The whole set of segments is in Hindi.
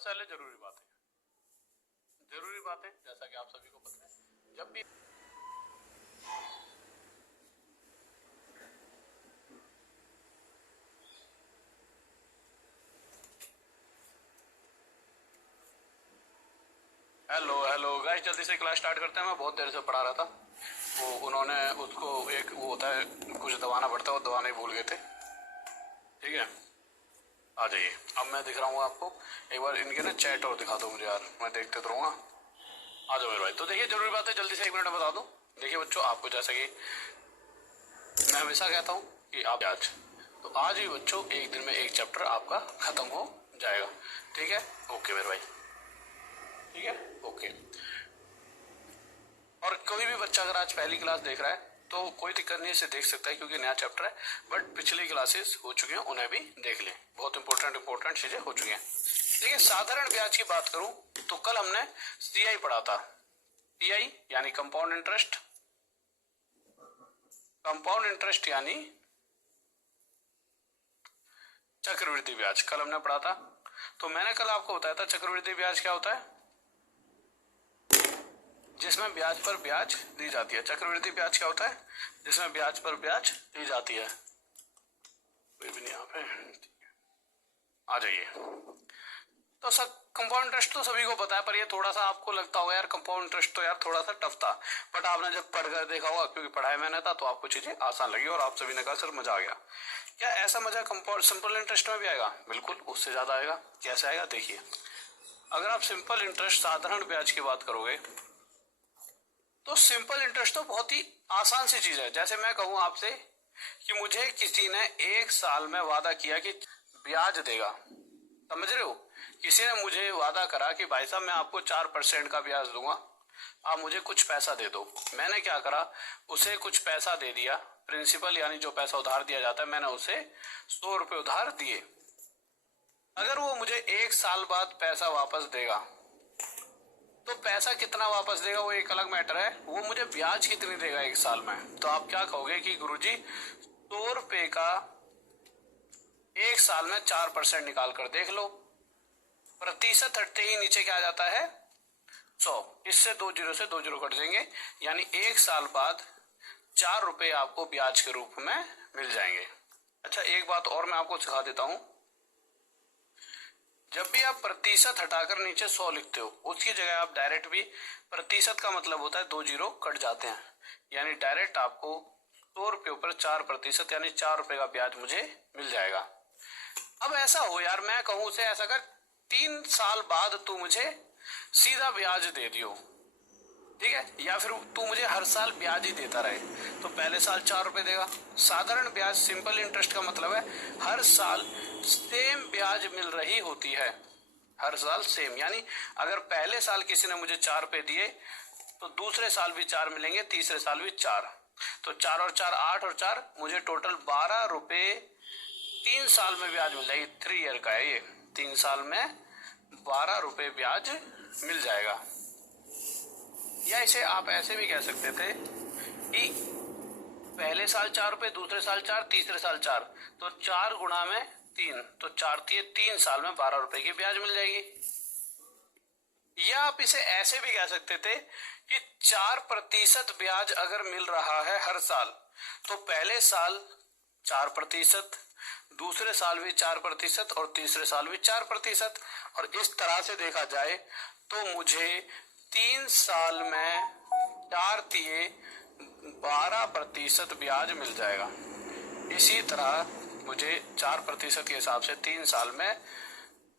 सबसे पहले जरूरी बातें जैसा कि आप सभी को पता है, जब भी हेलो गाइस, जल्दी से क्लास स्टार्ट करते हैं। मैं बहुत देर से पढ़ा रहा था, वो उन्होंने उसको एक वो होता है कुछ दबाना पड़ता है, वो दबाना ही भूल गए थे। ठीक है, आ जाइए। अब मैं दिख रहा हूँ आपको, एक बार इनके ना चैट और दिखा दो मुझे यार, मैं देखते तो रहूँगा। आ जाओ मेरे भाई। तो देखिए, जरूरी बात है, जल्दी से 1 मिनट में बता दूँ। देखिए बच्चों, आपको जैसा कि मैं हमेशा कहता हूँ कि आप आज भी बच्चों एक दिन में एक चैप्टर आपका खत्म हो जाएगा। ठीक है, ओके मेरे भाई, ठीक है, ओके। और कोई भी बच्चा अगर आज पहली क्लास देख रहा है तो कोई दिक्कत नहीं, इसे देख सकता है क्योंकि नया चैप्टर है, बट पिछली क्लासेस हो चुकी हैं, उन्हें भी देख लें। बहुत इंपॉर्टेंट चीजें हो चुकी हैं। देखिए, साधारण ब्याज की बात करूं तो कल हमने सीआई पढ़ा था। सीआई यानी कंपाउंड इंटरेस्ट यानी चक्रवृद्धि ब्याज, कल हमने पढ़ा था। तो मैंने कल आपको बताया था चक्रवृद्धि ब्याज क्या होता है, जिसमें ब्याज पर ब्याज दी जाती है। चक्रवृद्धि ब्याज क्या होता है, जिसमें ब्याज पर ब्याज दी जाती है। कोई भी नहीं यहाँ पे, आ जाइए। तो सब कंपाउंड इंटरेस्ट तो सभी को पता है, पर ये थोड़ा सा आपको लगता होगा यार कंपाउंड इंटरेस्ट तो यार थोड़ा सा टफ था, बट आपने जब पढ़कर देखा होगा, क्योंकि पढ़ाया मैंने था, तो आपको चीजें आसान लगी और आप सभी ने कहा सर मजा आ गया। क्या ऐसा मजा कंपाउंड सिंपल इंटरेस्ट में भी आएगा? बिल्कुल, उससे ज्यादा आएगा। कैसे आएगा देखिए। अगर आप सिंपल इंटरेस्ट साधारण ब्याज की बात करोगे तो सिंपल इंटरेस्ट तो बहुत ही आसान सी चीज है। जैसे मैं कहूं आपसे कि मुझे किसी ने 1 साल में वादा किया कि ब्याज देगा, समझ रहे हो? किसी ने मुझे वादा करा कि भाई साहब मैं आपको 4% का ब्याज दूंगा, आप मुझे कुछ पैसा दे दो। मैंने क्या करा, उसे कुछ पैसा दे दिया, प्रिंसिपल यानी जो पैसा उधार दिया जाता है, मैंने उसे 100 रुपए उधार दिए। अगर वो मुझे 1 साल बाद पैसा वापस देगा तो पैसा कितना वापस देगा वो एक अलग मैटर है, वो मुझे ब्याज कितनी देगा 1 साल में। तो आप क्या कहोगे कि गुरुजी 100 रुपए का 1 साल में 4% निकाल कर देख लो। प्रतिशत हटते ही नीचे क्या आ जाता है, 100। इससे 2 जीरो से 2 जीरो कट जाएंगे, यानी 1 साल बाद 4 रुपए आपको ब्याज के रूप में मिल जाएंगे। अच्छा, एक बात और मैं आपको सिखा देता हूं। जब भी आप प्रतिशत हटाकर नीचे 100 लिखते हो, उसकी जगह आप डायरेक्ट भी, प्रतिशत का मतलब होता है 2 जीरो कट जाते हैं, यानी डायरेक्ट आपको 100 रुपये ऊपर 4% यानी 4 रुपए का ब्याज मुझे मिल जाएगा। अब ऐसा हो यार, मैं कहूं उसे ऐसा कर 3 साल बाद तू मुझे सीधा ब्याज दे दियो, ठीक है, या फिर तू मुझे हर साल ब्याज ही देता रहे, तो पहले साल 4 रुपए देगा। साधारण ब्याज सिंपल इंटरेस्ट का मतलब है हर साल सेम ब्याज मिल रही होती है, हर साल सेम। यानी अगर पहले साल किसी ने मुझे 4 रुपए दिए तो दूसरे साल भी 4 मिलेंगे, तीसरे साल भी 4, तो 4 और 4 8 और 4 मुझे टोटल 12 रुपए 3 साल में ब्याज मिल जाएगी। 3 ईयर का है ये, 3 साल में 12 रुपए ब्याज मिल जाएगा। या इसे आप ऐसे भी कह सकते थे कि पहले साल 4 रुपए, दूसरे साल 4, तीसरे साल 4, तो 4 गुणा में 3, तो 3 साल में 12 रुपए की ब्याज मिल जाएगी। या आप इसे ऐसे भी कह सकते थे कि 4% ब्याज अगर मिल रहा है हर साल, तो पहले साल 4%, दूसरे साल भी 4% और तीसरे साल भी 4%। और इस तरह से देखा जाए तो मुझे 3 साल में 4 तिये 12% ब्याज मिल जाएगा। इसी तरह मुझे 4% के हिसाब से 3 साल में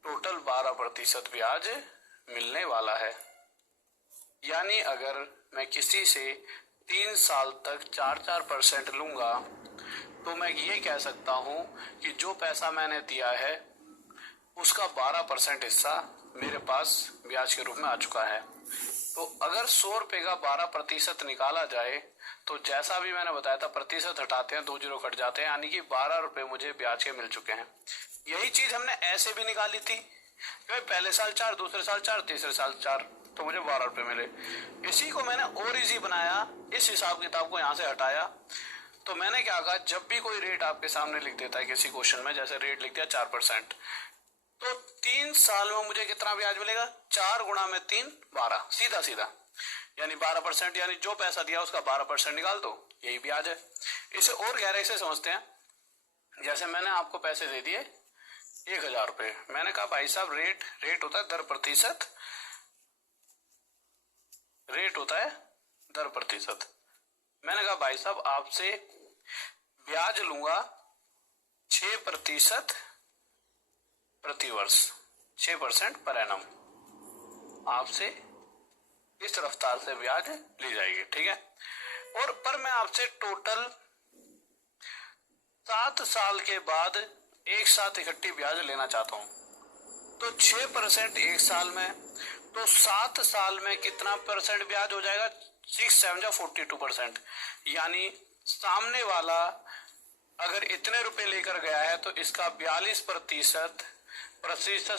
टोटल 12% ब्याज मिलने वाला है। यानी अगर मैं किसी से 3 साल तक 4% लूंगा तो मैं ये कह सकता हूं कि जो पैसा मैंने दिया है उसका 12% हिस्सा मेरे पास ब्याज के रूप में आ चुका है। तो अगर 100 रुपए का 12% निकाला जाए तो जैसा भी मैंने बताया था, प्रतिशत हटाते हैं 2 जीरो कट जाते हैं, यानी कि 12 रुपए मुझे ब्याज के मिल चुके हैं। यही चीज हमने ऐसे भी निकाली थी, पहले साल 4, दूसरे साल 4, तीसरे साल 4, तो मुझे 12 रुपए मिले। इसी को मैंने और इजी बनाया, इस हिसाब किताब को यहाँ से हटाया। तो मैंने क्या कहा, जब भी कोई रेट आपके सामने लिख देता है किसी क्वेश्चन में, जैसे रेट लिख दिया 4%, तो 3 साल में मुझे कितना ब्याज मिलेगा? 4 गुणा में 3 12, सीधा सीधा, यानी 12%, यानी जो पैसा दिया उसका 12% निकाल दो, यही ब्याज है। इसे और गहराई से समझते हैं। जैसे मैंने आपको पैसे दे दिए 1000 रुपये, मैंने कहा भाई साहब रेट होता है दर प्रतिशत, रेट होता है दर प्रतिशत। मैंने कहा भाई साहब आपसे ब्याज लूंगा 6% प्रतिवर्ष, 6% पर एनम, आपसे इस रफ्तार से ब्याज ली जाएगी, ठीक है। और पर मैं आपसे टोटल 7 साल के बाद एक साथ इकट्ठी ब्याज लेना चाहता हूं। तो 6% एक साल में, तो 7 साल में कितना परसेंट ब्याज हो जाएगा? 6 7 42%। यानी सामने वाला अगर इतने रुपए लेकर गया है तो इसका 42%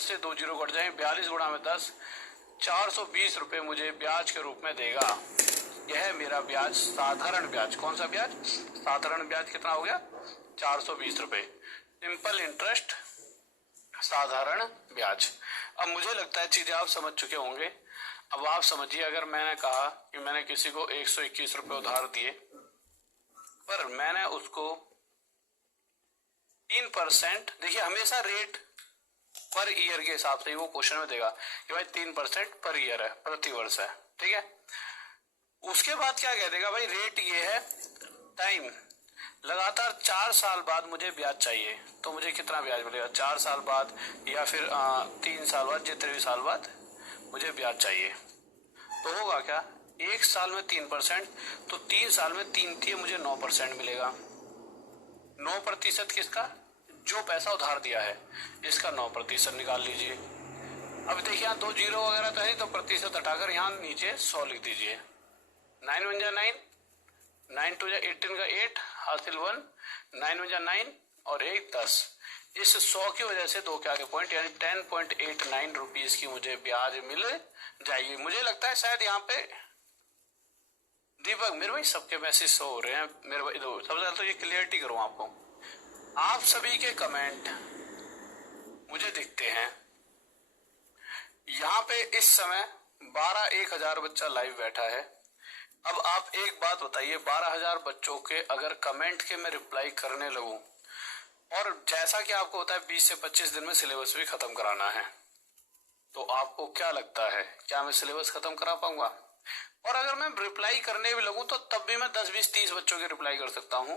से 2 जीरो कट जाए, 42 गुणा में 10, 420 रुपए मुझे ब्याज के रूप में देगा। यह है मेरा ब्याज, साधारण ब्याज। कौन सा ब्याज? साधारण ब्याज। कितना हो गया? 420 रुपए, सिंपल इंटरेस्ट, साधारण ब्याज। अब मुझे लगता है चीजें आप समझ चुके होंगे। अब आप समझिए, अगर मैंने कहा कि मैंने किसी को 121 रुपए उधार दिए, पर मैंने उसको 3%, देखिए हमेशा रेट पर ईयर के हिसाब से वो क्वेश्चन में देगा कि भाई 3% पर ईयर है, प्रतिवर्ष है, ठीक है। उसके बाद क्या कह देगा? भाई रेट ये है, टाइम लगातार 4 साल बाद मुझे ब्याज चाहिए, तो मुझे कितना ब्याज मिलेगा? 4 साल बाद या फिर 3 साल बाद, जितने भी साल बाद मुझे ब्याज चाहिए। तो होगा क्या? 1 साल में 3%, तो 3 साल में 3 थी, मुझे 9% मिलेगा। 9% किसका? जो पैसा उधार दिया है, इसका 9% निकाल लीजिए। अब देखिए यहाँ 2 जीरो वगैरह तो है, तो प्रतिशत हटाकर यहाँ नीचे 100 लिख दीजिए। 9 1 जा 9, 9 2 जा 18 का 8, हासिल 1, 9 1 जा 9 और 1 10। इस 100 की वजह से 2 के आगे पॉइंट, यानी 10.89 रुपीज की मुझे ब्याज मिल जाएगी। मुझे लगता है शायद यहाँ पे दीपक मेरे भाई सबके मैसेज हो रहे हैं मेरे भाई। सबसे पहले तो ये क्लियरिटी करूं आपको, आप सभी के कमेंट मुझे दिखते हैं। यहाँ पे इस समय 12-1000 बच्चा लाइव बैठा है। अब आप एक बात बताइए, 12,000 बच्चों के अगर कमेंट के मैं रिप्लाई करने लगूं, और जैसा कि आपको होता है 20 से 25 दिन में सिलेबस भी खत्म कराना है, तो आपको क्या लगता है, क्या मैं सिलेबस खत्म करा पाऊंगा? और अगर मैं रिप्लाई करने भी लगूं तो तब भी मैं 10 20 30 बच्चों के रिप्लाई कर सकता हूं।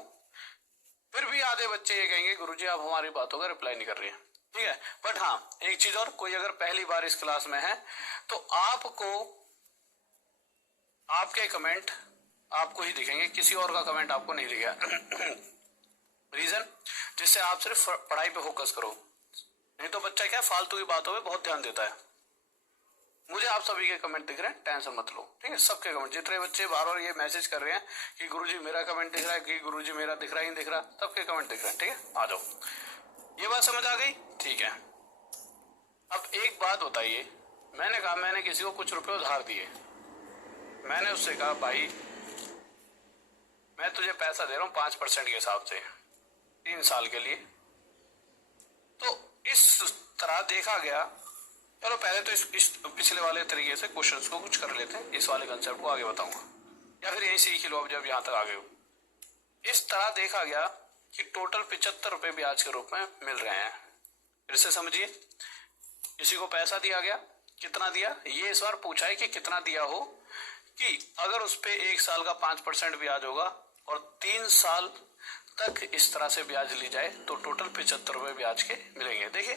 फिर भी आधे बच्चे ये कहेंगे गुरुजी आप हमारी बातों का रिप्लाई नहीं कर रही है, ठीक है। बट हाँ एक चीज और, कोई अगर पहली बार इस क्लास में है तो आपको आपके कमेंट आपको ही दिखेंगे, किसी और का कमेंट आपको नहीं दिखेगा। रीजन, जिससे आप सिर्फ पढ़ाई पे फोकस करो, नहीं तो बच्चा क्या फालतू की बातों पे बहुत ध्यान देता है। मुझे आप सभी के कमेंट दिख रहे हैं, टेंशन मत लो, ठीक है। सबके कमेंट, जितने बच्चे बार बार ये मैसेज कर रहे हैं कि गुरुजी मेरा कमेंट दिख रहा है, कि गुरुजी मेरा दिख रहा ही नहीं दिख रहा, सबके कमेंट दिख रहे हैं, ठीक है। आ जाओ, ये बात समझ आ गई, ठीक है। अब एक बात बताइए, मैंने कहा मैंने किसी को कुछ रुपए उधार दिए, मैंने उससे कहा भाई मैं तुझे पैसा दे रहा हूँ 5% के हिसाब से 3 साल के लिए। तो इस तरह देखा गया, चलो पहले तो इस पिछले वाले तरीके से क्वेश्चंस को कुछ कर लेते हैं, इस वाले कंसेप्ट को आगे बताऊंगा, या फिर यही सीख लो अब जब यहाँ तक आ गए हो। इस तरह देखा गया कि टोटल 75 रुपए ब्याज के रूप में मिल रहे हैं। फिर से समझिए, किसी को पैसा दिया गया, कितना दिया, ये इस बार पूछा है कि कितना दिया हो, कि अगर उस पे 1 साल का 5% ब्याज होगा और 3 साल तक इस तरह से ब्याज ली जाए तो टोटल 75 रुपए ब्याज के मिलेंगे। देखिए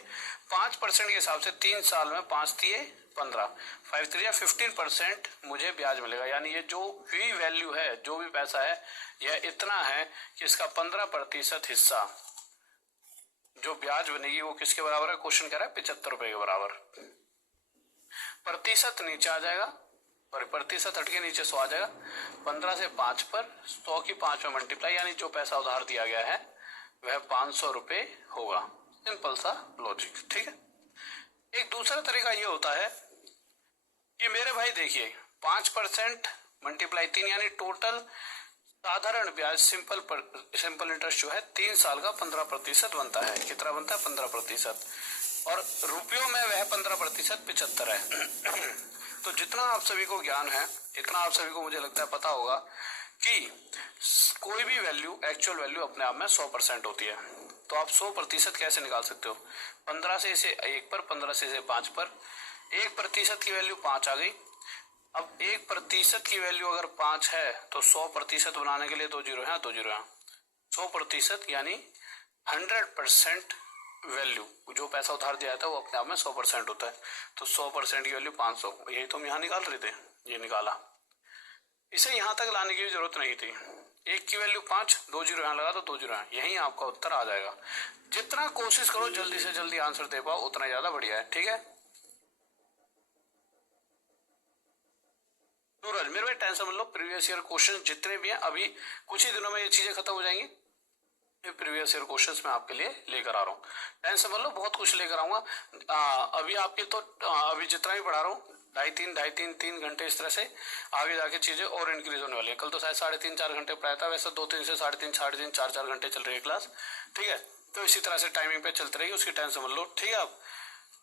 5% के हिसाब से 3 साल में 5 दिए 15, 5 3 15% मुझे ब्याज मिलेगा। यानी ये जो भी वैल्यू है, जो भी पैसा है, यह इतना है कि इसका 15% हिस्सा जो ब्याज बनेगी वो किसके बराबर है? क्वेश्चन कह रहा है 75 रुपए के बराबर। प्रतिशत नीचे आ जाएगा, और प्रतिशत हट के नीचे 100 आ जाएगा। 15 से 5 पर 100 की 5 में मल्टीप्लाई, यानी जो पैसा उधार दिया गया है वह 500 रुपए होगा। सिंपल सा लॉजिक, ठीक है। एक दूसरा तरीका ये होता है कि मेरे भाई देखिए 5% मल्टीप्लाई 3, यानी टोटल साधारण ब्याज सिंपल इंटरेस्ट जो है 3 साल का 15% बनता है। कितना बनता है? 15%। और रुपयों में वह 15% 75 है। तो जितना आप सभी को ज्ञान है, इतना आप सभी को मुझे लगता है पता होगा कि कोई भी वैल्यू, एक्चुअल वैल्यू अपने आप में 100% होती है। तो आप 100% कैसे निकाल सकते हो? 15 से इसे 1 पर, 15 से इसे 5 पर, 1% की वैल्यू 5 आ गई। अब 1% की वैल्यू अगर 5 है तो 100% बनाने के लिए 2 जीरो है, 2 जीरो है। 100% यानी 100% वैल्यू, जो पैसा उधार दिया था वो अपने आप में 100% होता है। तो 100% की वैल्यू 500, यही तो हम यहाँ निकाल रहे थे, ये निकाला। इसे यहाँ तक लाने की जरूरत नहीं थी। 1 की वैल्यू 5, 2 जीरो यहाँ लगा तो 2 जीरो यहाँ, यही आपका उत्तर आ जाएगा। जितना कोशिश करो जल्दी से जल्दी आंसर दे पाओ उतना ज्यादा बढ़िया है, ठीक है। सूरज, मेरे भाई टेंशन मत लो, प्रीवियस ईयर क्वेश्चन जितने भी हैं अभी कुछ ही दिनों में ये चीजें खत्म हो जाएंगी। ये प्रीवियस ईयर क्वेश्चंस मैं आपके लिए लेकर आ रहा हूँ, टेंशन मत लो, बहुत कुछ लेकर आऊंगा। अभी आपके तो अभी जितना भी पढ़ा रहा हूँ, ढाई तीन घंटे, इस तरह से आगे जाके चीजें और इंक्रीज होने वाली है। कल तो शायद 3.5 4 घंटे पढ़ाया था, वैसे 2-3 से 3.5 4 घंटे चल रही है क्लास, ठीक है। तो इसी तरह से टाइमिंग पे चलती रहेगी, उसकी टेंशन मत लो, ठीक है।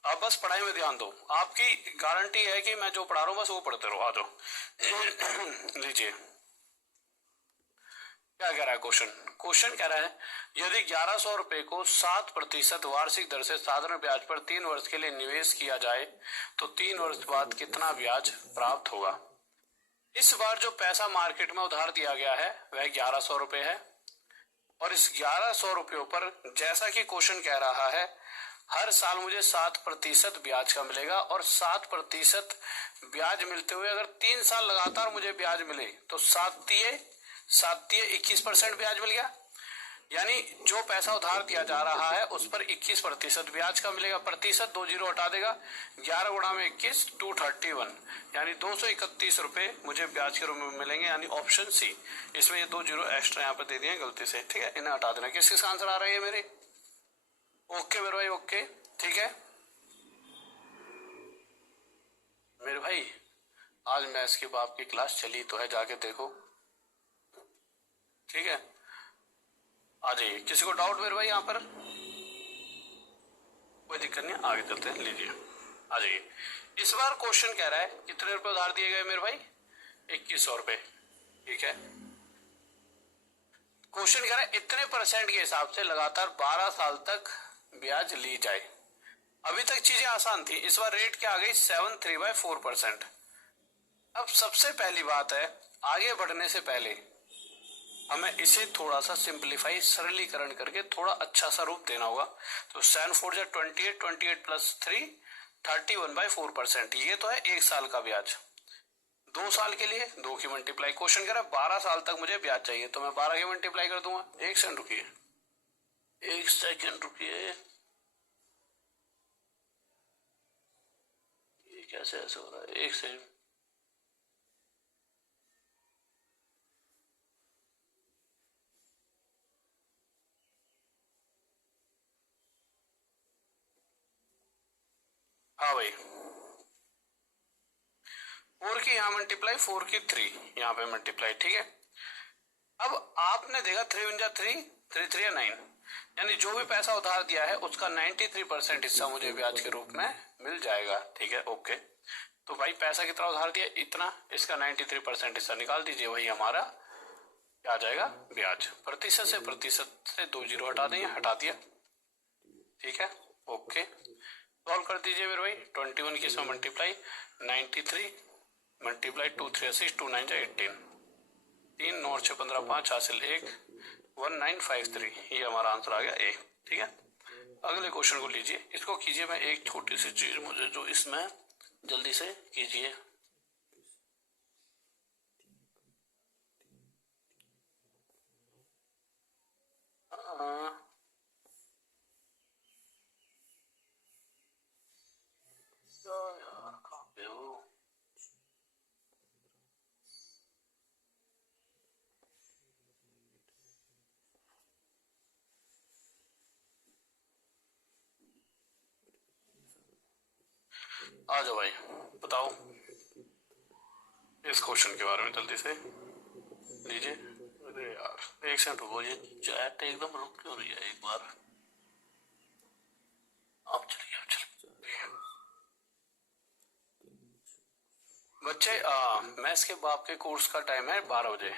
आप बस पढ़ाई में ध्यान दो, आपकी गारंटी है कि मैं जो पढ़ा रहा हूँ बस वो पढ़ते रहो, आ जाओ। लीजिए क्या कह रहा है क्वेश्चन। क्वेश्चन कह रहा है यदि 1100 रुपए को 7% वार्षिक दर से साधारण ब्याज पर 3 वर्ष के लिए निवेश किया जाए तो 3 वर्ष बाद कितना ब्याज प्राप्त होगा। इस बार जो पैसा मार्केट में उधार दिया गया है वह 1100 रुपए है, और इस 1100 रुपयों पर जैसा कि क्वेश्चन कह रहा है हर साल मुझे 7% ब्याज का मिलेगा, और 7% ब्याज मिलते हुए अगर 3 साल लगातार मुझे ब्याज मिले तो 21% ब्याज मिल गया। यानी जो पैसा उधार दिया जा रहा है उस पर 21% ब्याज का मिलेगा। प्रतिशत 2 जीरो हटा देगा, 11 गुणा में 21 231, यानी 231 रुपए मुझे ब्याज के रूप में मिलेंगे, यानी ऑप्शन सी। इसमें ये 2 जीरो एक्स्ट्रा यहाँ पे दे दिए गलती से, ठीक है, इन्हें हटा देना। किसका आंसर आ रहा है मेरे? ओके मेरे भाई, ओके, ठीक है मेरे भाई। आज मैथ्स के बाप की क्लास चली तो है, जाके देखो, ठीक है। आ जाइए, किसी को डाउट मेरे भाई यहाँ पर? कोई दिक्कत नहीं, आगे चलते हैं, लीजिए आ जाइए। इस बार क्वेश्चन कह रहा है कितने रुपए उधार दिए गए मेरे भाई? 2100 रुपए, ठीक है। क्वेश्चन कह रहा है इतने परसेंट के हिसाब से लगातार 12 साल तक ब्याज ली जाए। अभी तक चीजें आसान थी, इस बार रेट क्या आ गई? 73/4%। अब सबसे पहली बात है, आगे बढ़ने से पहले हमें इसे थोड़ा सा सिंप्लीफाई, सरलीकरण करके थोड़ा अच्छा सा रूप देना होगा। तो 7×4 = 28, 28 + 3 31/4%। ये तो है 1 साल का ब्याज। 2 साल के लिए 2 की मल्टीप्लाई, क्वेश्चन कह रहा है 12 साल तक मुझे ब्याज चाहिए, तो मैं 12 की मल्टीप्लाई कर दूंगा। 1 सेकंड रुकिए, 1 सेकंड रुकिए, ये कैसे ऐसे हो रहा है? 1 सेकंड। हाँ भाई, 4 की यहाँ मल्टीप्लाई, 4 की 3 यहाँ पे मल्टीप्लाई, ठीक है। अब आपने देखा 3 × 3 3 3 9, यानी जो भी पैसा उधार दिया है उसका 93% हिस्सा मुझे ब्याज के रूप में मिल जाएगा, ठीक है, ओके। तो भाई पैसा कितना उधार दिया? इतना, इसका 93% हिस्सा निकाल दीजिए, वही हमारा क्या आ जाएगा? ब्याज। प्रतिशत से 2 जीरो हटा देंगे, हटा दिया, ठीक है, ओके। सॉल्व कर दीजिए मेरे भाई। 21 की इसमें मल्टीप्लाई, 93 मल्टीप्लाई 2 3 6 2 9 18, 3 9 6 15 5 हासिल 1 1953, ये हमारा आंसर आ गया ए, ठीक है। अगले क्वेश्चन को लीजिए, इसको कीजिए। मैं एक छोटी सी चीज मुझे जो इसमें जल्दी से कीजिए। यार कहाँ पे हो? आ जाओ भाई, बताओ इस क्वेश्चन के बारे में जल्दी से लीजिए। अरे यार 1 सेकंड रुको, ये चैट एकदम रुक क्यों रही है? एक बार आप चलिए, आप बच्चे मैथ्स के बाप के कोर्स का टाइम है 12 बजे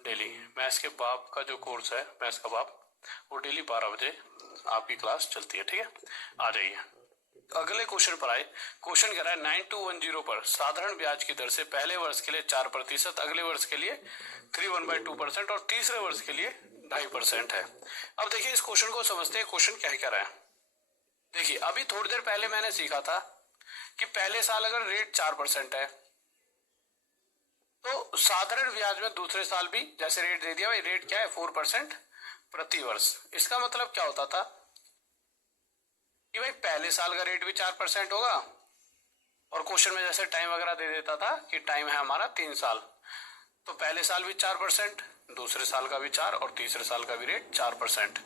डेली। मैथ्स के बाप का जो कोर्स है, मैथ्स का बाप, वो डेली 12 बजे आपकी क्लास चलती है, ठीक है। आ जाइए अगले क्वेश्चन पर आए। क्वेश्चन कह रहा है 9210 पर साधारण ब्याज की दर से पहले वर्ष के लिए 4%, अगले वर्ष के लिए 3/2% और तीसरे वर्ष के लिए 2.5% है। अब देखिए इस क्वेश्चन को समझते हैं, क्वेश्चन क्या कह रहा है। देखिए अभी थोड़ी देर पहले मैंने सीखा था कि पहले साल अगर रेट 4% है तो साधारण ब्याज में दूसरे साल भी जैसे रेट दे दिया, भाई रेट क्या है 4% प्रति वर्ष। इसका मतलब क्या होता था कि भाई पहले साल का रेट भी 4% होगा, और क्वेश्चन में जैसे टाइम वगैरह दे देता था कि टाइम है हमारा 3 साल, तो पहले साल भी 4%, दूसरे साल का भी 4 और तीसरे साल का भी रेट 4%।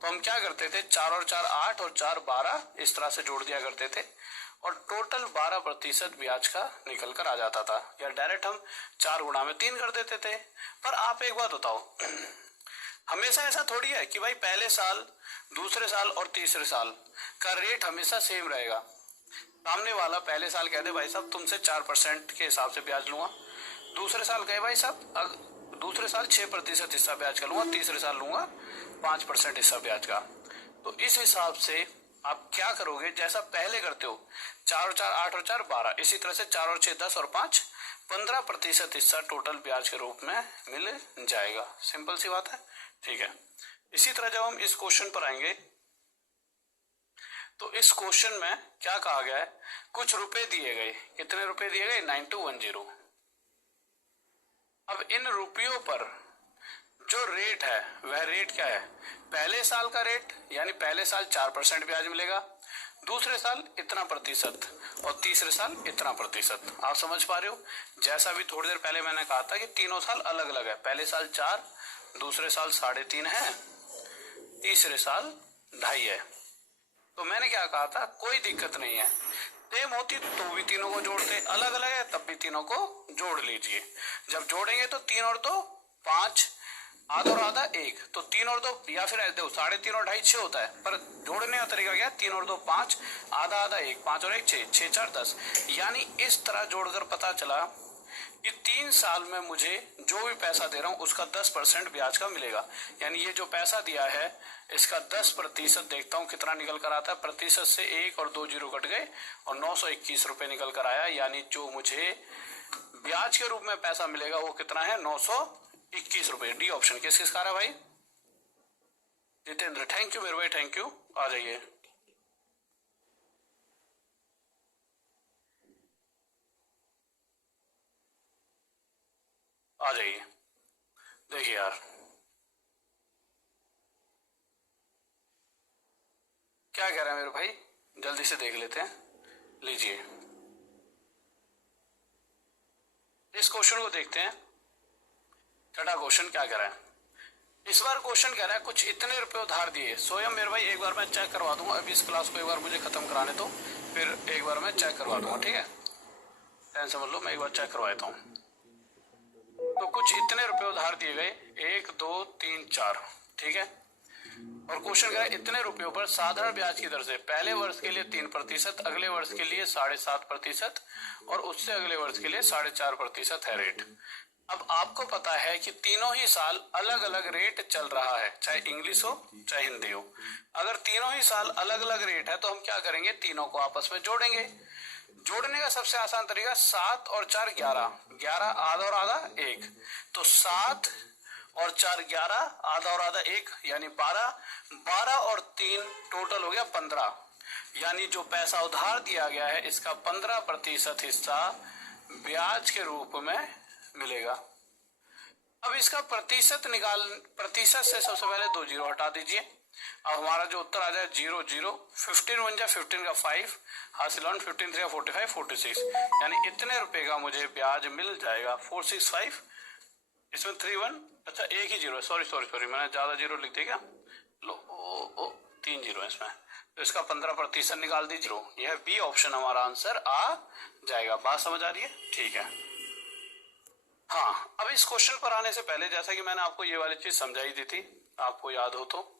तो हम क्या करते थे, 4 और 4 8 और 4 12 इस तरह से जोड़ दिया करते थे और टोटल 12% ब्याज का निकल कर आ जाता था, या डायरेक्ट हम 4 गुणा में 3 कर देते थे। पर आप एक बात बताओ, हमेशा ऐसा थोड़ी है कि भाई पहले साल, दूसरे साल और तीसरे साल का रेट हमेशा सेम रहेगा। सामने वाला पहले साल कहते भाई साहब तुमसे 4% के हिसाब से ब्याज लूंगा, दूसरे साल कहे भाई साहब दूसरे साल 6% हिस्सा ब्याज का लूंगा, तीसरे साल लूंगा 5% हिस्सा ब्याज का। तो इस हिसाब से आप क्या करोगे, जैसा पहले करते हो 4 और 4 8 और 4 12, इसी तरह से 4 और 6 10 और 5 15% हिस्सा टोटल ब्याज के रूप में मिल जाएगा। सिंपल सी बात है, ठीक है। इसी तरह जब हम इस क्वेश्चन पर आएंगे तो इस क्वेश्चन में क्या कहा गया है, कुछ रुपए दिए गए, कितने रुपए दिए गए 9210। अब इन रुपयों पर जो रेट है वह रेट क्या है, पहले साल का रेट, यानी पहले साल 4% ब्याज मिलेगा, दूसरे साल इतना प्रतिशत और तीसरे साल इतना प्रतिशत। आप समझ पा रहे हो, जैसा भी थोड़ी देर पहले मैंने कहा था कि तीनों साल अलग अलग है, पहले साल 4, दूसरे साल 3.5 है, तीसरे साल 2.5 है। तो मैंने क्या कहा था, कोई दिक्कत नहीं है, सेम होती तो भी तीनों को जोड़ते, अलग अलग है तब भी तीनों को जोड़ लीजिए। जब जोड़ेंगे तो 3 और 2 5, आधा और आधा 1, तो 3 और 2 या फिर देखो 3.5 और 2.5 6 होता है, पर जोड़ने का तरीका क्या, 3 और 2 5, आधा आधा 1, 5 और 1 6, 6 4 10। यानी इस तरह जोड़कर पता चला कि 3 साल में मुझे जो भी पैसा दे रहा हूं उसका 10% ब्याज का मिलेगा। यानी ये जो पैसा दिया है इसका 10% देखता हूं कितना निकल कर आता है, प्रतिशत से 1 और 2 जीरो कट गए और 921 रुपए निकल कर आया। यानी जो मुझे ब्याज के रूप में पैसा मिलेगा वो कितना है, 921 रुपए। डी ऑप्शन किस किस का है भाई, जितेंद्र, थैंक यू मेरे भाई, थैंक यू। आ जाइए आ जाइए, देखिए यार क्या कह रहा है मेरे भाई, जल्दी से देख लेते हैं। लीजिए इस क्वेश्चन को देखते हैं, छठा क्वेश्चन क्या कह रहा है। इस बार क्वेश्चन कह रहा है कुछ इतने रुपए उधार दिए। स्वयं मेरे भाई एक बार मैं चेक करवा दूंगा, अभी इस क्लास को एक बार मुझे खत्म कराने दो, फिर एक बार मैं चेक करवा दूंगा, ठीक है, टेंशन समझ लो, मैं एक बार चेक करवा देता हूँ। तो कुछ इतने रुपए उधार दिए गए, 1 2 3 4, ठीक है, और क्वेश्चन कह रहा है इतने रुपयों पर साधारण ब्याज की दर से पहले वर्ष के लिए 3%, अगले वर्ष के लिए 7.5% और उससे अगले वर्ष के लिए 4.5% है रेट। अब आपको पता है कि तीनों ही साल अलग अलग रेट चल रहा है, चाहे इंग्लिश हो चाहे हिंदी हो। अगर तीनों ही साल अलग अलग रेट है तो हम क्या करेंगे, तीनों को आपस में जोड़ेंगे। जोड़ने का सबसे आसान तरीका 7 और 4 11, 11 आधा और आधा 1, तो 7 और 4 11, आधा और आधा 1, यानी 12, 12 और 3 टोटल हो गया 15। यानी जो पैसा उधार दिया गया है इसका 15% हिस्सा ब्याज के रूप में मिलेगा। अब इसका प्रतिशत से सबसे पहले 2 जीरो हटा दीजिए। अब हमारा जो उत्तर आ जाए 0 0, 15 1 जा 15 का 5, हासिल 1, 15 3 45 46, यानी इतने रुपए का मुझे ब्याज मिल जाएगा 465। इसमें 3 1, अच्छा एक ही जीरो, सॉरी मैंने ज्यादा जीरो लिख दिया क्या, लो ओ 3 जीरो है इसमें, तो इसका 15% निकाल दीजिए। यह बी ऑप्शन हमारा आंसर आ जाएगा। बात समझ आ रही है, ठीक है। हाँ, अब इस क्वेश्चन पर आने से पहले जैसा कि मैंने आपको ये वाली चीज समझाई दी थी, आपको याद हो तो,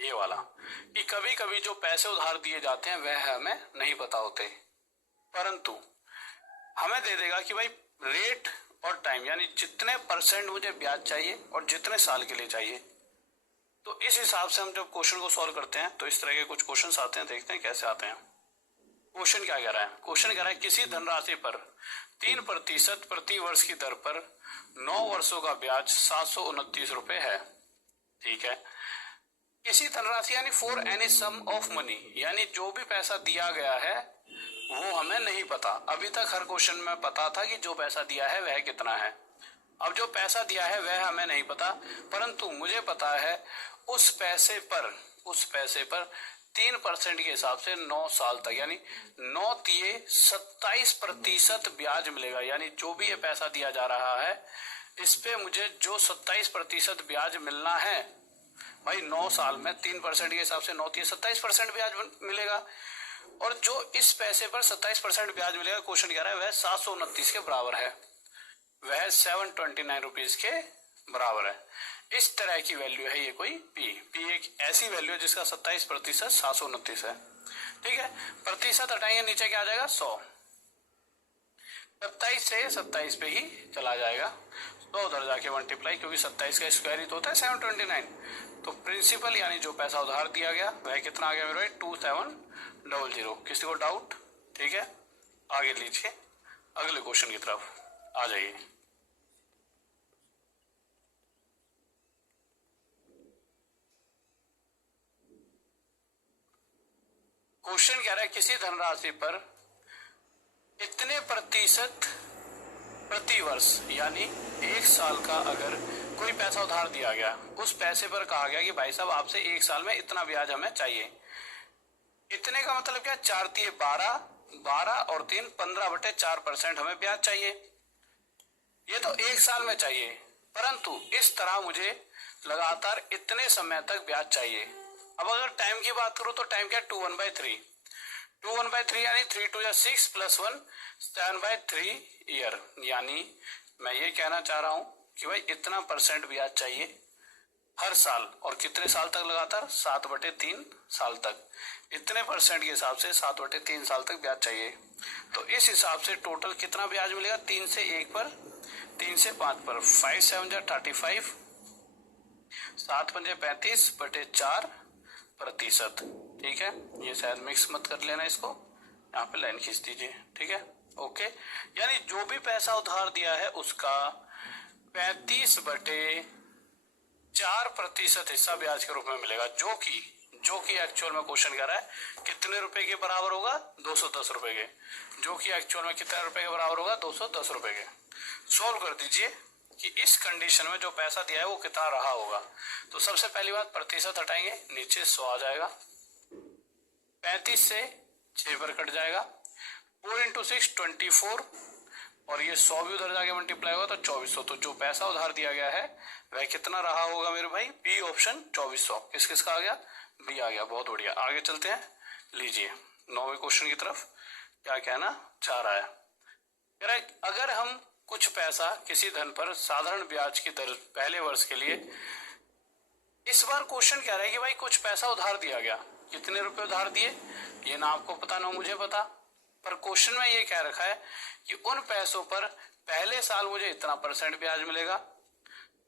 ये वाला कि कभी कभी जो पैसे उधार दिए जाते हैं वह हमें नहीं पता होते, परंतु हमें दे देगा कि भाई रेट और टाइम, यानी जितने परसेंट मुझे ब्याज चाहिए और जितने साल के लिए चाहिए। तो इस हिसाब से हम जब क्वेश्चन को सॉल्व करते हैं तो इस तरह के कुछ क्वेश्चन आते हैं, देखते हैं कैसे आते हैं। क्वेश्चन क्या कह रहा है? क्वेश्चन कह रहा है किसी धनराशि पर 3% प्रति वर्ष की दर पर 9 वर्षों का ब्याज 729 रुपए है। ठीक है, किसी धनराशि यानी for any sum of money, यानी जो भी पैसा दिया गया है वो हमें नहीं पता। अभी तक हर क्वेश्चन में पता था कि जो पैसा दिया है वह कितना है। अब जो पैसा दिया है वह हमें नहीं पता, परंतु मुझे पता है उस पैसे पर 3% के हिसाब से 9 साल तक, यानी 9 तिये 27% ब्याज मिलेगा। यानी जो भी ये पैसा दिया जा रहा है इस पे मुझे जो 27% ब्याज मिलना है भाई 9 साल में 3% के हिसाब से 9 तिये 27% ब्याज मिलेगा। और जो इस पैसे पर 27% ब्याज मिलेगा, क्वेश्चन कह रहा है वह 729 के बराबर है, वह 729 रुपीज के बराबर है। इस तरह की वैल्यू है ये कोई पी एक ऐसी वैल्यू है जिसका 27% 729 है। ठीक है, प्रतिशत हटाएंगे नीचे क्या आ जाएगा 100, 27 से 27 पे ही चला जाएगा, 100 उधर जाके मल्टीप्लाई, क्योंकि 27 का स्क्वायर ही तो होता है 729। तो प्रिंसिपल यानी जो पैसा उधार दिया गया वह कितना आ गया मेरे भाई 2700। किसी को डाउट? ठीक है, आगे लीजिए, अगले क्वेश्चन की तरफ आ जाइए। क्वेश्चन कह रहा है किसी धनराशि पर इतने प्रतिशत प्रति वर्ष, यानी 1 साल का अगर कोई पैसा उधार दिया गया, उस पैसे पर कहा गया कि भाई साहब आपसे 1 साल में इतना ब्याज हमें चाहिए। इतने का मतलब क्या? 4 तिये 12, 12 और 3 15/4% हमें ब्याज चाहिए। ये तो 1 साल में चाहिए, परंतु इस तरह मुझे लगातार इतने समय तक ब्याज चाहिए। अब अगर टाइम की बात करूं तो टाइम क्या? 2 1/3, 2 1/3 यानी 3 2 6 + 1 7/3 ईयर। यानी मैं ये कहना चाह रहा हूं कि भाई इतना % ब्याज चाहिए हर साल, और कितने साल तक? लगातार 7/3 साल तक। इतने % के हिसाब से 7/3 साल तक ब्याज चाहिए। तो इस हिसाब से टोटल कितना ब्याज मिलेगा? 3 से 1 पर, 3 से 5 पर, 5 7 35, 7 5 35/4%। ठीक है, ये शायद मिक्स मत कर लेना इसको, यहाँ पे लाइन खींच दीजिए। ठीक है, ओके। यानी जो भी पैसा उधार दिया है उसका 35/4% हिस्सा ब्याज के रूप में मिलेगा, जो कि एक्चुअल में क्वेश्चन कह रहा है कितने रुपए के बराबर होगा? 210 रुपए के, जो कि एक्चुअल में कितने रुपए के बराबर होगा? 210 रुपए के। सोल्व कर दीजिए कि इस कंडीशन में जो पैसा दिया है वो कितना रहा होगा। तो सबसे पहली बात प्रतिशत हटाएंगे, नीचे 100 आ जाएगा, 35 से 6 पर कट जाएगा, 4 × 6 24, और ये 100 भी उधर जाके मल्टीप्लाई होगा तो 2400। तो जो पैसा उधार दिया गया है वह कितना रहा होगा मेरे भाई? B option 2400। किस किस का आ गया? बी आ गया। बहुत बढ़िया, आगे चलते हैं। लीजिए 9वें क्वेश्चन की तरफ क्या कहना चाह रहा है। अगर हम कुछ पैसा किसी धन पर साधारण ब्याज की दर पहले वर्ष के लिए, इस बार क्वेश्चन कह रहा है कि भाई कुछ पैसा उधार दिया गया, कितने रुपए उधार दिए ये ना आपको पता ना मुझे पता, पर क्वेश्चन में ये कह रखा है कि उन पैसों पर पहले साल मुझे इतना % ब्याज मिलेगा,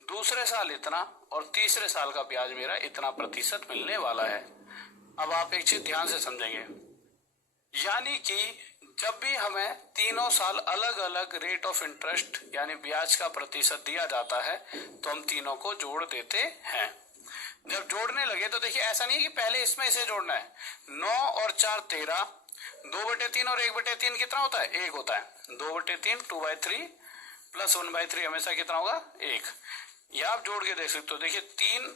दूसरे साल इतना, और तीसरे साल का ब्याज मेरा इतना प्रतिशत मिलने वाला है। अब आप एक चीज ध्यान से समझेंगे, यानी कि जब भी हमें तीनों साल अलग अलग रेट ऑफ इंटरेस्ट यानी ब्याज का प्रतिशत दिया जाता है तो हम तीनों को जोड़ देते हैं। जब जोड़ने लगे तो देखिए ऐसा नहीं है कि पहले इसमें इसे जोड़ना है। 9 और 4 13, 2/3 और 1/3 कितना होता है? 1 होता है। 2/3 2/3 + 1/3 हमेशा कितना होगा? 1। ये आप जोड़ के देख सकते हो। देखिए 3,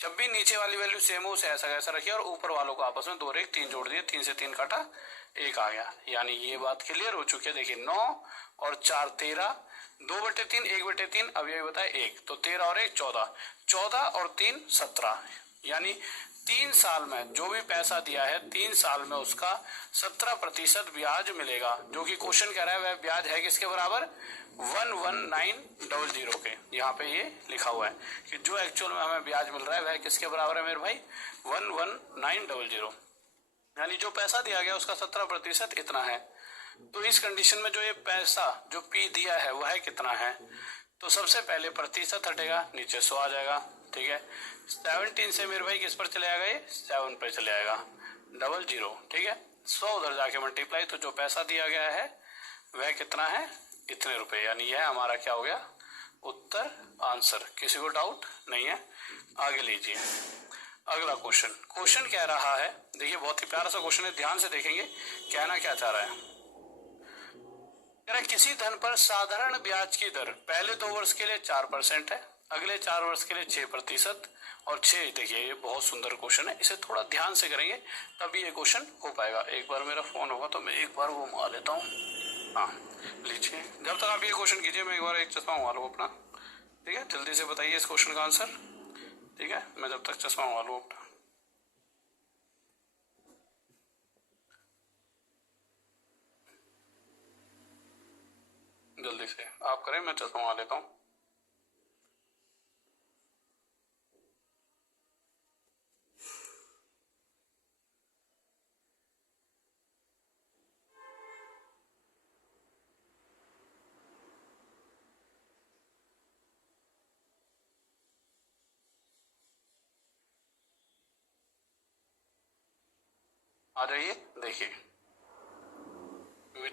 जब भी नीचे वाली वैल्यू सेम हो उसे ऐसा कैसा रखिए और ऊपर वालों को आपस में 2 और 1 3 जोड़ दिए, 3 से 3 काटा 1 आ गया। यानी ये बात क्लियर हो चुकी है। देखिए 9 और 4 13, 2/3 1/3, अब ये बताए 1, तो 13 और 1 14, 14 और 3 17। यानी 3 साल में जो भी पैसा दिया है 3 साल में उसका 17% ब्याज मिलेगा, जो कि क्वेश्चन कह रहा है वह ब्याज है किसके बराबर? 11900 के। यहाँ पे ये लिखा हुआ है कि जो एक्चुअल में हमें ब्याज मिल रहा है वह किसके बराबर है मेरे भाई? 11900। यानी जो पैसा दिया गया उसका 17% इतना है। तो इस कंडीशन में जो ये पैसा जो P दिया है वह है कितना है, तो सबसे पहले प्रतिशत हटेगा, नीचे 100 आ जाएगा। ठीक है, 17 से मेरे भाई किस पर चले आएगा, ये 7 पर चले आएगा, 00। ठीक है, 100 उधर जाके मल्टीप्लाई, तो जो पैसा दिया गया है वह कितना है, इतने रुपए। यानी यह हमारा क्या हो गया, उत्तर, आंसर। किसी को डाउट नहीं है, आगे लीजिए अगला क्वेश्चन। क्वेश्चन कह रहा है, देखिए बहुत ही प्यारा सा क्वेश्चन है, ध्यान से देखेंगे कहना क्या चाह रहा है। कह रहा है किसी धन पर साधारण ब्याज की दर पहले 2 वर्ष के लिए 4% है, अगले 4 वर्ष के लिए 6% और 6। देखिए ये बहुत सुंदर क्वेश्चन है, इसे थोड़ा ध्यान से करेंगे तभी ये क्वेश्चन हो पाएगा। एक बार मेरा फोन होगा तो मैं एक बार वो मंगा लेता हूँ। हाँ लीजिए, जब तक आप ये क्वेश्चन कीजिए मैं एक बार एक चश्मा मंगा लूँ अपना। ठीक है, जल्दी से बताइए इस क्वेश्चन का आंसर। ठीक है, मैं जब तक चश्मा मंगा लूँ अपना। जल्दी से आप करें, मैं चश्मा मंगा लेता हूँ। आ जाइए, देखिए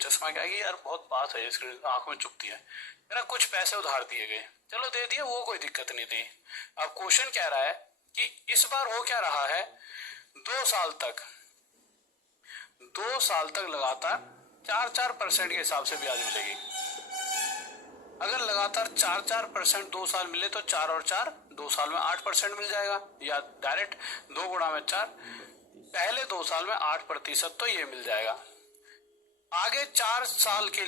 चश्मा क्या है यार, बहुत पास है, स्क्रीन आंख में चुभती है। मेरा कुछ पैसे उधार दिए गए, चलो दे दिए, वो कोई दिक्कत नहीं थी। अब क्वेश्चन कह रहा है कि इस बार हो क्या रहा है, 2 साल तक 2 साल तक लगातार 4% के हिसाब से ब्याज मिलेगी। अगर लगातार 4% 2 साल मिले तो 4 और 4 2 साल में 8% मिल जाएगा, या डायरेक्ट 2 गुणा में 4, पहले 2 साल में 8% तो ये मिल जाएगा। आगे 4 साल के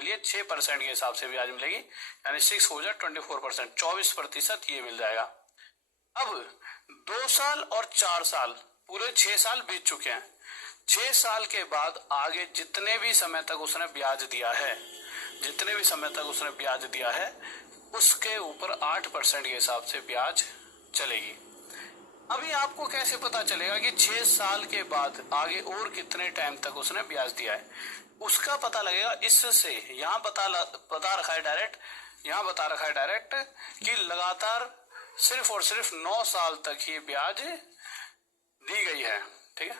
लिए 6% के हिसाब से ब्याज मिलेगी, यानी 6 हो जाए 24%, 24% ये मिल जाएगा। अब 2 साल और 4 साल, पूरे 6 साल बीत चुके हैं। 6 साल के बाद आगे जितने भी समय तक उसने ब्याज दिया है उसके ऊपर 8% के हिसाब से ब्याज चलेगी। अभी आपको कैसे पता चलेगा कि 6 साल के बाद आगे और कितने टाइम तक उसने ब्याज दिया है, उसका पता लगेगा इससे। यहाँ बता रखा है डायरेक्ट कि लगातार सिर्फ और सिर्फ 9 साल तक ही ब्याज दी गई है। ठीक है,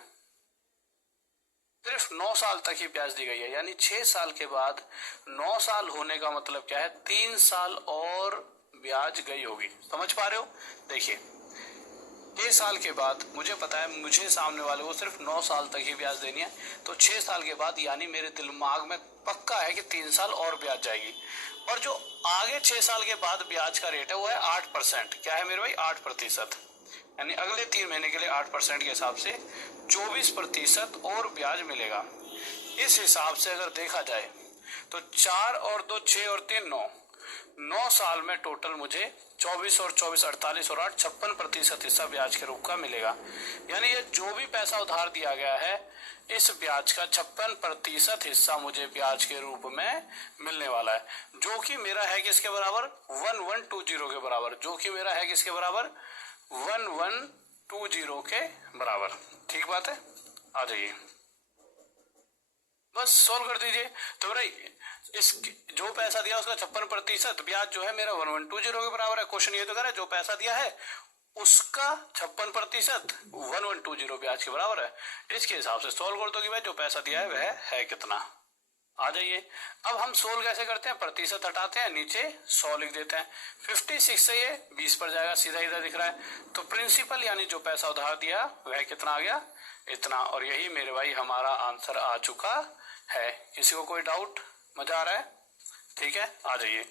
सिर्फ 9 साल तक ही ब्याज दी गई है, यानी 6 साल के बाद 9 साल होने का मतलब क्या है, 3 साल और ब्याज गई होगी। समझ पा रहे हो? देखिए 6 साल के बाद मुझे पता है मुझे सामने वाले को सिर्फ 9 साल तक ही ब्याज देनी है, तो 6 साल के बाद यानी मेरे दिमाग में पक्का है कि 3 साल और ब्याज जाएगी। और जो आगे 6 साल के बाद ब्याज का रेट है वो है 8%। क्या है मेरे भाई, 8%, यानी अगले 3 महीने के लिए 8% के हिसाब से 24% और ब्याज मिलेगा। इस हिसाब से अगर देखा जाए तो 4 और 2 6 और 3 9 साल में टोटल मुझे 24 और 24 48 और 8 56% हिस्सा ब्याज के रूप का मिलेगा। यानी ये जो भी पैसा उधार दिया गया है इस ब्याज का 56% हिस्सा मुझे ब्याज के रूप में मिलने वाला है, जो कि मेरा है किसके बराबर, 1120 के बराबर, जो कि मेरा है किसके बराबर, 1120 के बराबर। ठीक बात है, आ जाइए बस सोल्व कर दीजिए। तो भाई इस जो पैसा दिया उसका 56% ब्याज जो है मेरा 1120 के बराबर है। क्वेश्चन ये तो कह रहा है जो पैसा दिया है उसका 56% 1120 ब्याज के बराबर है। इसके हिसाब से सोल्व कर दो कि भाई जो पैसा दिया है वह है कितना। आ जाइए, अब हम सोल्व कैसे करते हैं, प्रतिशत हटाते हैं, नीचे 100 लिख देते हैं। 56 से ये 20 पर जाएगा, सीधा इधर दिख रहा है। तो प्रिंसिपल यानी जो पैसा उधार दिया वह कितना आ गया, इतना। और यही मेरे भाई हमारा आंसर आ चुका है। किसी को कोई डाउट, मजा आ रहा है? ठीक है, आ जाइए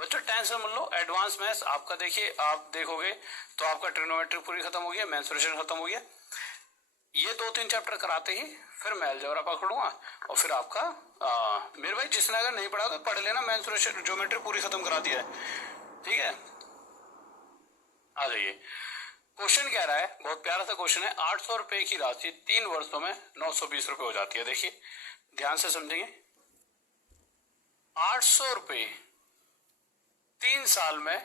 बच्चों, टेंशन मत लो। एडवांस मैथ्स आपका देखिए, आप देखोगे तो आपका ट्रिग्नोमेट्री पूरी खत्म हो गया, मेंसुरेशन खत्म हो गया। ये 2-3 चैप्टर कराते ही फिर मैं अलजेब्रा पकड़ूंगा और फिर आपका मेरे भाई जिसने अगर नहीं पढ़ा तो पढ़ लेना, मेंसुरेशन ज्योमेट्री पूरी खत्म करा दिया है। ठीक है, आ जाइए। क्वेश्चन कह रहा है, बहुत प्यारा सा क्वेश्चन है, 800 रुपए की राशि 3 वर्षों में 920 रुपए हो जाती है। देखिए ध्यान से समझेंगे, 800 रुपए 3 साल में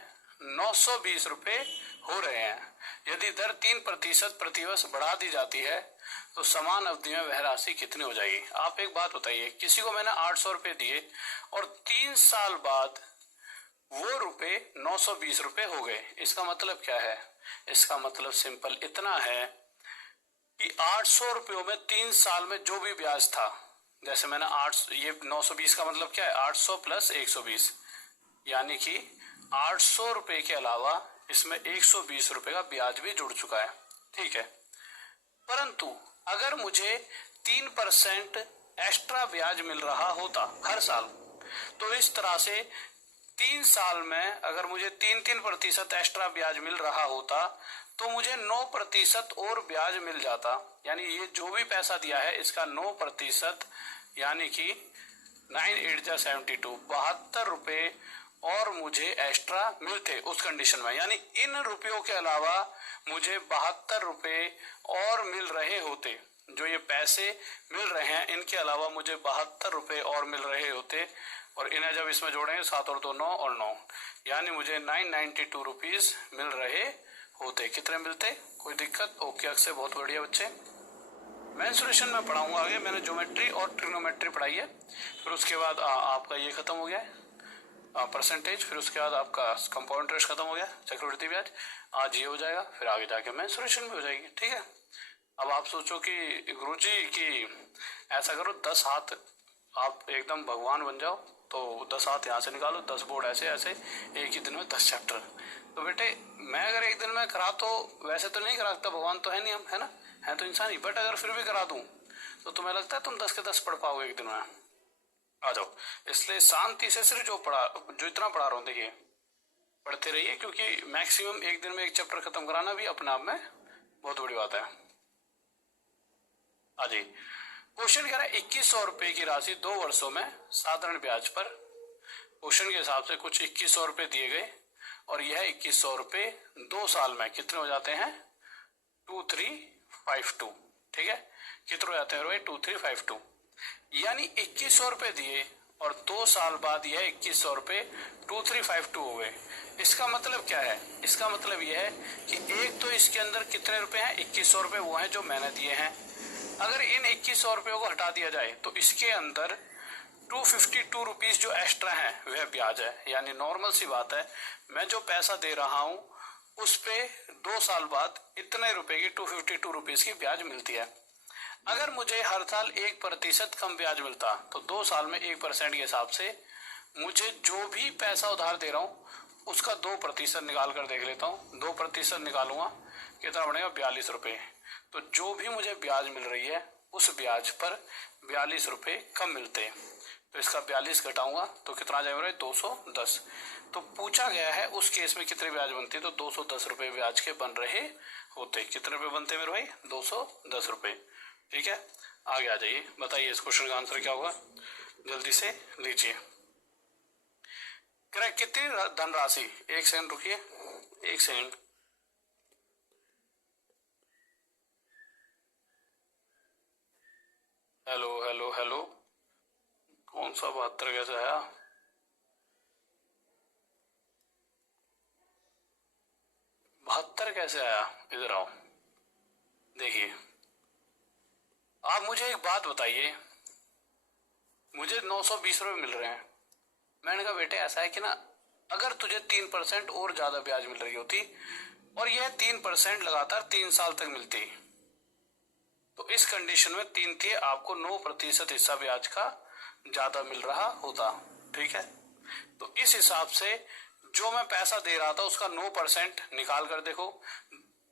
₹920 हो रहे हैं। यदि दर 3% प्रतिवर्ष बढ़ा दी जाती है तो समान अवधि में वह राशि कितनी हो जाएगी। आप एक बात बताइए, किसी को मैंने ₹800 दिए और 3 साल बाद वो रुपए ₹920 हो गए, इसका मतलब क्या है? इसका मतलब सिंपल इतना है कि 800 रुपयों में 3 साल में जो भी ब्याज था, जैसे मैंने 8, ये 920 का मतलब क्या है? 800 प्लस 120, यानी कि 800 रुपए के अलावा इसमें 120 रुपए का ब्याज भी जुड़ चुका है। ठीक है, परंतु अगर मुझे 3% एक्स्ट्रा ब्याज मिल रहा होता हर साल, तो इस तरह से 3 साल में अगर मुझे 3% एक्स्ट्रा ब्याज मिल रहा होता तो मुझे 9% और ब्याज मिल जाता। यानी ये जो भी पैसा दिया है इसका 9%, यानी कि 9×8=72, 72 रुपए और मुझे एक्स्ट्रा मिलते उस कंडीशन में। यानी इन रुपयों के अलावा मुझे 72 रुपए और मिल रहे होते, जो ये पैसे मिल रहे हैं इनके अलावा मुझे 72 रुपए और मिल रहे होते, और इन्हें जब इसमें जोड़ेंगे 7 और 2 9 और 9, यानी मुझे 992 रुपीज मिल रहे होते। कितने मिलते? कोई दिक्कत? ओके अक्षय, बहुत बढ़िया बच्चे। मेंसुरेशन में पढ़ाऊंगा आगे, मैंने ज्योमेट्री और ट्रिग्नोमेट्री पढ़ाई है। फिर उसके बाद आपका ये खत्म हो गया परसेंटेज, फिर उसके बाद आपका कंपाउंड इंटरेस्ट खत्म हो गया, चक्रवृद्धि ब्याज, आज ये हो जाएगा, फिर आगे जाके मेंसुरेशन भी हो जाएगी। ठीक है, अब आप सोचो कि गुरुजी की ऐसा करो 10 हाथ आप एकदम भगवान बन जाओ, तो 10 हाथ यहाँ से निकालो, 10 बोर्ड ऐसे ऐसे, एक ही दिन में 10 चैप्टर। तो बेटे मैं अगर एक दिन में करा, तो वैसे तो नहीं करा सकता, भगवान तो है नहीं हम, है ना, है तो इंसान ही, बट अगर फिर भी करा दूं तो तुम्हें लगता है तुम 10 के 10 पढ़ पाओगे एक दिन में? आ जाओ। इसलिए शांति से सिर्फ जो इतना पढ़ा रहा हूँ देखिए, पढ़ते रहिए, क्योंकि मैक्सिमम एक दिन में एक चैप्टर खत्म कराना भी अपने आप में बहुत बड़ी बात है। हाँ जी, क्वेश्चन कह रहा है 2100 रुपए की राशि 2 वर्षों में साधारण ब्याज पर, क्वेश्चन के हिसाब से कुछ 2100 रुपए दिए गए और यह 2100 रुपए 2 साल में कितने हो जाते हैं? 2352। ठीक है, कितने हो जाते हैं भाई? 2352। यानी 2100 रुपए दिए और 2 साल बाद यह 2100 रुपए 2352 हो गए। इसका मतलब क्या है? इसका मतलब यह है कि एक तो इसके अंदर कितने रुपए हैं? 2100 रुपए वो हैं जो मैंने दिए हैं। अगर इन 2100 रुपयों को हटा दिया जाए तो इसके अंदर 252 रुपीज जो एक्स्ट्रा है वह ब्याज है। यानी नॉर्मल सी बात है, मैं जो पैसा दे रहा हूं उस पे 2 साल बाद इतने रुपए की 252 रुपीज की ब्याज मिलती है। अगर मुझे हर साल 1% कम ब्याज मिलता तो 2 साल में 1% के हिसाब से मुझे जो भी पैसा उधार दे रहा हूँ उसका 2% निकाल कर देख लेता हूँ। 2% निकालूंगा कितना बनेगा? 42 रुपए। तो जो भी मुझे ब्याज मिल रही है उस ब्याज पर 42 रुपए कम मिलते हैं, तो इसका 42 घटाऊंगा तो कितना आ जाएगा? 210। तो पूछा गया है उस केस में कितने ब्याज बनते हैं, तो 210 रुपए ब्याज के बन रहे होते। कितने रुपए बनते मेरे भाई? 210 रुपए। ठीक है, आगे आ जाइए, बताइए इस क्वेश्चन का आंसर क्या होगा, जल्दी से लीजिए। कितनी धनराशि, एक सेकंड रुकिए, एक सेकंड। हेलो हेलो हेलो, कौन सा 72 कैसे आया? बहत्तर कैसे आया? इधर आओ, देखिए आप मुझे एक बात बताइए, मुझे 920 रुपए मिल रहे हैं। मैंने कहा बेटे ऐसा है कि ना, अगर तुझे 3% और ज्यादा ब्याज मिल रही होती और यह 3% लगातार 3 साल तक मिलती, तो इस कंडीशन में 3 थी, आपको 9% हिस्सा ब्याज का ज्यादा मिल रहा होता। ठीक है, तो इस हिसाब से जो मैं पैसा दे रहा था उसका 9% निकाल कर देखो,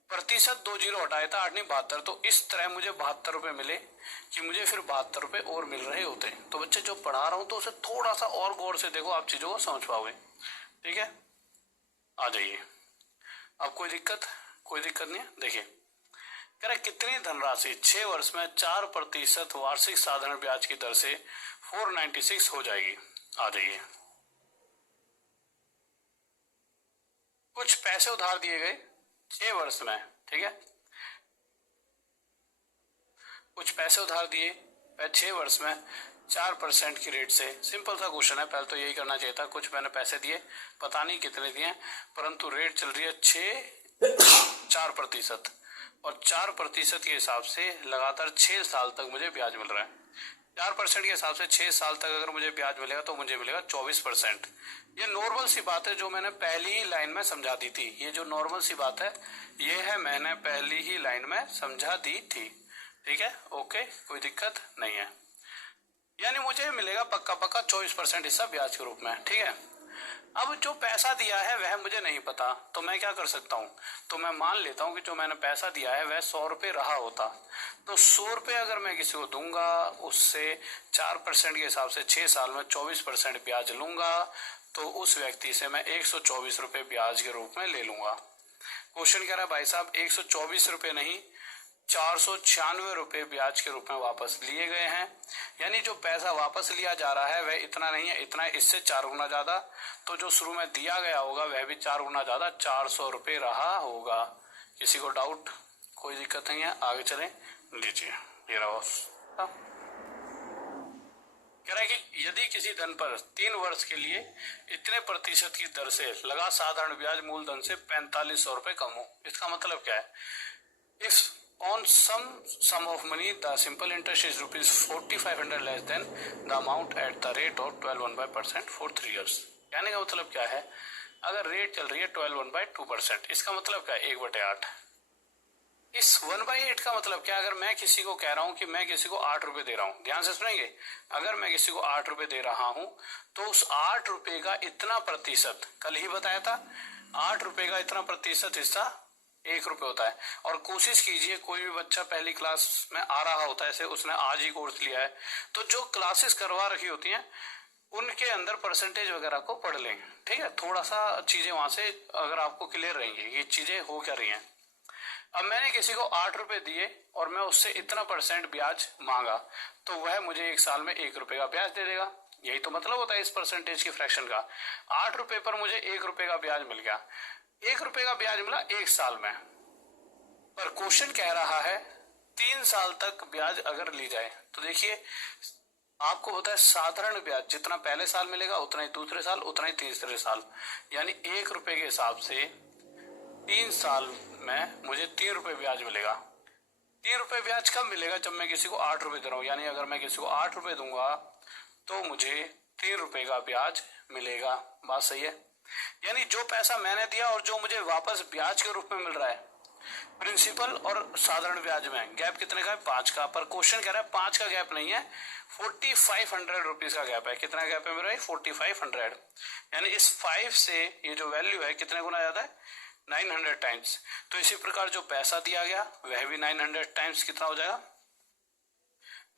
प्रतिशत 2 जीरो हटाया था 8 नहीं 72, तो इस तरह मुझे 72 रुपए मिले कि मुझे फिर 72 रुपए और मिल रहे होते। तो बच्चे जो पढ़ा रहा हूं तो उसे थोड़ा सा और गौर से देखो, आप चीजों को समझ पाओगे। ठीक है, आ जाइए, अब कोई दिक्कत? कोई दिक्कत नहीं है। देखिए कह रहे कितनी धनराशि 6 वर्ष में 4% वार्षिक साधारण ब्याज की दर से 496 हो जाएगी। आ जाइए, कुछ पैसे उधार दिए गए 6 वर्ष में। ठीक है, कुछ पैसे उधार दिए 6 वर्ष में 4% की रेट से। सिंपल सा क्वेश्चन है, पहले तो यही करना चाहिए था। कुछ मैंने पैसे दिए, पता नहीं कितने दिए, परंतु रेट चल रही है 4%, और 4% के हिसाब से लगातार 6 साल तक मुझे ब्याज मिल रहा है। 4% के हिसाब से 6 साल तक अगर मुझे ब्याज मिलेगा तो मुझे मिलेगा 24%। ये नॉर्मल सी बात है जो मैंने पहली ही लाइन में समझा दी थी। ये जो नॉर्मल सी बात है ये है, मैंने पहली ही लाइन में समझा दी थी। ठीक है, ओके, कोई दिक्कत नहीं है। यानी मुझे मिलेगा पक्का पक्का 24% हिस्सा ब्याज के रूप में। ठीक है, अब जो पैसा दिया है वह मुझे नहीं पता, तो मैं क्या कर सकता हूँ, तो मैं मान लेता हूँ कि जो मैंने पैसा दिया है वह 100 रुपये रहा होता। तो 100 रुपये अगर मैं किसी को दूंगा, उससे 4% के हिसाब से 6 साल में 24% ब्याज लूंगा, तो उस व्यक्ति से मैं 124 रुपये ब्याज के रूप में ले लूंगा। क्वेश्चन कह रहा है भाई साहब 124 रुपये नहीं, 496 रुपये ब्याज के रूप में वापस लिए गए हैं। यानी जो पैसा वापस लिया जा रहा है वह इतना नहीं है, इतना है, इससे 4 गुना ज्यादा। तो जो शुरू में दिया गया होगा वह भी 4 गुना ज्यादा, 400 रुपये रहा होगा। किसी को डाउट? कोई दिक्कत नहीं है, आगे चलें। लीजिए, ये रहा। कह रहा है कि यदि किसी धन पर 3 वर्ष के लिए इतने प्रतिशत की दर से लगा साधारण ब्याज मूलधन से 4500 रुपये कम हो। इसका मतलब क्या है? If on some sum of money the simple interest is rupees 4500 less than the amount at the rate of 12.15% for 3 years। कहने का मतलब क्या है? अगर रेट चल रही है 12.2%, इसका मतलब क्या है? 1/8। इस 1/8 का मतलब क्या? अगर मैं किसी को कह रहा हूं कि मैं किसी को 8 रुपए दे रहा हूं, ध्यान से सुनेंगे, अगर मैं किसी को 8 रुपए दे रहा हूं तो उस 8 रुपए का इतना प्रतिशत, कल ही बताया था, 8 रुपए का इतना प्रतिशत हिस्सा 1 रुपये होता है। और कोशिश कीजिए, कोई भी बच्चा पहली क्लास में आ रहा होता है, जैसे उसने आज ही कोर्स लिया है, तो जो क्लासेस करवा रखी होती हैं उनके अंदर परसेंटेज वगैरह को पढ़ लें। ठीक है, थोड़ा सा चीजें वहां से अगर आपको क्लियर रहेंगी ये चीजें हो क्या रही हैं। अब मैंने किसी को 8 रुपए दिए और मैं उससे इतना % ब्याज मांगा, तो वह मुझे 1 साल में 1 रुपए का ब्याज दे देगा। यही तो मतलब होता है इस परसेंटेज की फ्रैक्शन का। 8 रुपए पर मुझे 1 रुपए का ब्याज मिल गया, 1 रुपए का ब्याज मिला 1 साल में। पर क्वेश्चन कह रहा है 3 साल तक ब्याज अगर ली जाए, तो देखिए आपको होता है साधारण ब्याज जितना पहले साल मिलेगा उतना ही दूसरे साल, उतना ही तीसरे साल। यानी 1 रुपए के हिसाब से 3 साल में मुझे 3 रुपए ब्याज मिलेगा। 3 रुपए ब्याज कब मिलेगा? जब मैं किसी को 8 रुपए दे रहा हूं। यानी अगर मैं किसी को 8 रुपए दूंगा तो मुझे 3 रुपए का ब्याज मिलेगा। बात सही है? यानी जो पैसा मैंने दिया और जो मुझे वापस ब्याज के रूप में मिल रहा है, प्रिंसिपल और साधारण ब्याज में गैप कितने का है? 5 का। पर क्वेश्चन कह रहा है 5 का गैप नहीं है, 4500 रुपीज का गैप है। कितना गैप है मेरा? 4500। यानी इस 5 से ये जो वैल्यू है कितने गुना ज्यादा है? 900 टाइम्स। तो इसी प्रकार जो पैसा दिया गया वह भी 900 टाइम्स कितना हो जाएगा?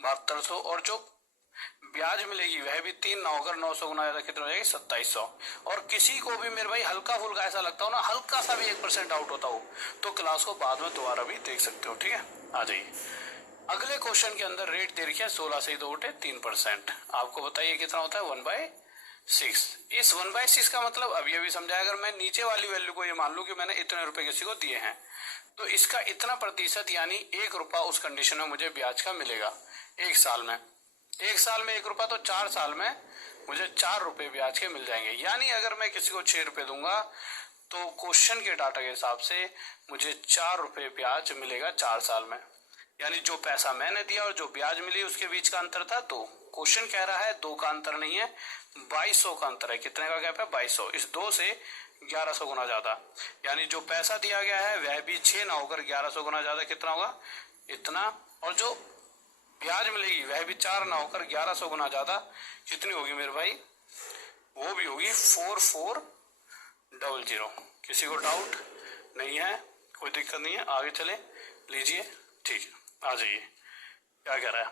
7200। और जो ब्याज मिलेगी वह भी 3 ना होकर 900 गुना ज्यादा कितना हो जाएगी? 2700। और किसी को भी मेरे भाई हल्का फुल्का ऐसा लगता हो ना, हल्का सा भी 1% आउट होता हो, तो क्लास को बाद में दोबारा भी देख सकते हो। ठीक है, आ जाइए। अगले क्वेश्चन के अंदर रेट दे रखी है 16 से 2 बटे 3%। आपको बताइए कितना होता है? 1/6। इस 1/6 का मतलब अभी अभी समझाया। अगर मैं नीचे वाली वैल्यू को ये मान लूं कि मैंने इतने रुपए किसी को दिए हैं, तो इसका इतना प्रतिशत यानी 1 रुपया उस कंडीशन में मुझे ब्याज का मिलेगा 1 साल में। 1 साल में 1 रुपया, तो 4 साल में मुझे 4 रुपए ब्याज के मिल जाएंगे। यानी अगर मैं किसी को 6 रुपए दूंगा तो क्वेश्चन के डाटा के हिसाब से मुझे 4 रुपए ब्याज मिलेगा 4 साल में। यानी जो पैसा मैंने दिया और जो ब्याज मिली उसके बीच का अंतर था 2। क्वेश्चन कह रहा है 2 का अंतर नहीं है, 2200 का अंतर है। कितने का गैप है? 2200। इस 2 से 1100 गुना ज्यादा। यानी जो पैसा दिया गया है वह भी 6 ना होकर 1100 गुना ज्यादा। कितना होगा? इतना। और जो ब्याज मिलेगी वह भी 4 ना होकर 1100 गुना ज्यादा। कितनी होगी मेरे भाई? वो भी होगी 4400। किसी को डाउट नहीं है? कोई दिक्कत नहीं है, आगे चले। लीजिए, ठीक है, आ जाइए। क्या कह रहा है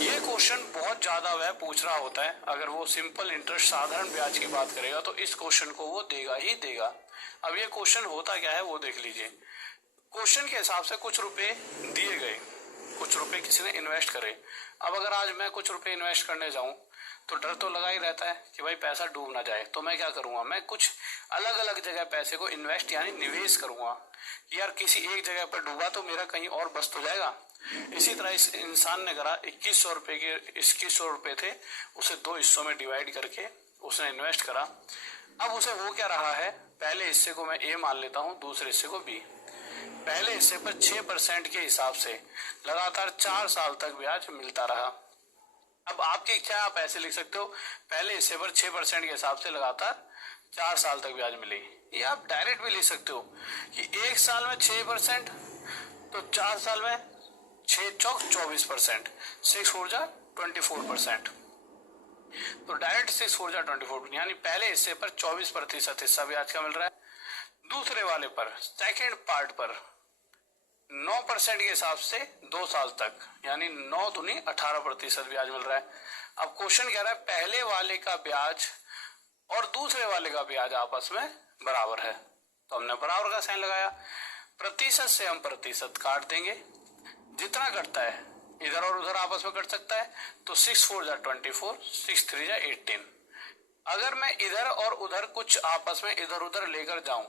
ये क्वेश्चन? बहुत ज्यादा वह पूछ रहा होता है। अगर वो सिंपल इंटरेस्ट साधारण ब्याज की बात करेगा तो इस क्वेश्चन को वो देगा ही देगा। अब ये क्वेश्चन होता क्या है वो देख लीजिए। क्वेश्चन के हिसाब से कुछ रुपए दिए गए, कुछ रुपए किसी ने इन्वेस्ट करे। अब अगर आज मैं कुछ रुपए इन्वेस्ट करने जाऊं तो डर तो लगा ही रहता है कि भाई पैसा डूब ना जाए। तो मैं क्या करूंगा, मैं कुछ अलग अलग जगह पैसे को इन्वेस्ट यानी निवेश करूंगा कि यार किसी एक जगह पर डूबा तो मेरा कहीं और बच तो जाएगा। इसी तरह इस इंसान ने करा, 2100 रुपए के 2100 रुपए थे, उसे 2 हिस्सों में डिवाइड करके उसने इन्वेस्ट करा। अब उसे हो क्या रहा है, पहले हिस्से को मैं ए मान लेता हूं, दूसरे हिस्से को बी। पहले हिस्से पर 6% के हिसाब से लगातार 4 साल तक ब्याज मिलता रहा। अब आपकी इच्छा है, आप ऐसे लिख सकते हो, पहले हिस्से पर 6% के हिसाब से लगातार 4 साल तक ब्याज मिलेगी। ये आप डायरेक्ट भी लिख सकते हो कि 1 साल में 6% तो 4 साल में 6 चौक 24%, 6 4 जा 24%। तो डायरेक्ट 6 4 जा 24, यानी पहले हिस्से पर 24% हिस्सा ब्याज का मिल रहा है। दूसरे वाले पर, सेकेंड पार्ट पर 9% के हिसाब से 2 साल तक, यानी 9 दूनी 18% ब्याज मिल रहा है। अब क्वेश्चन कह रहा है पहले वाले का ब्याज और दूसरे वाले का ब्याज आपस में बराबर है, तो हमने बराबर का साइन लगाया। प्रतिशत से हम प्रतिशत काट देंगे, जितना कटता है इधर और उधर आपस में कट सकता है, तो 6 4 जा 24, 6 3 जा 18। अगर मैं इधर और उधर कुछ आपस में इधर उधर लेकर जाऊं,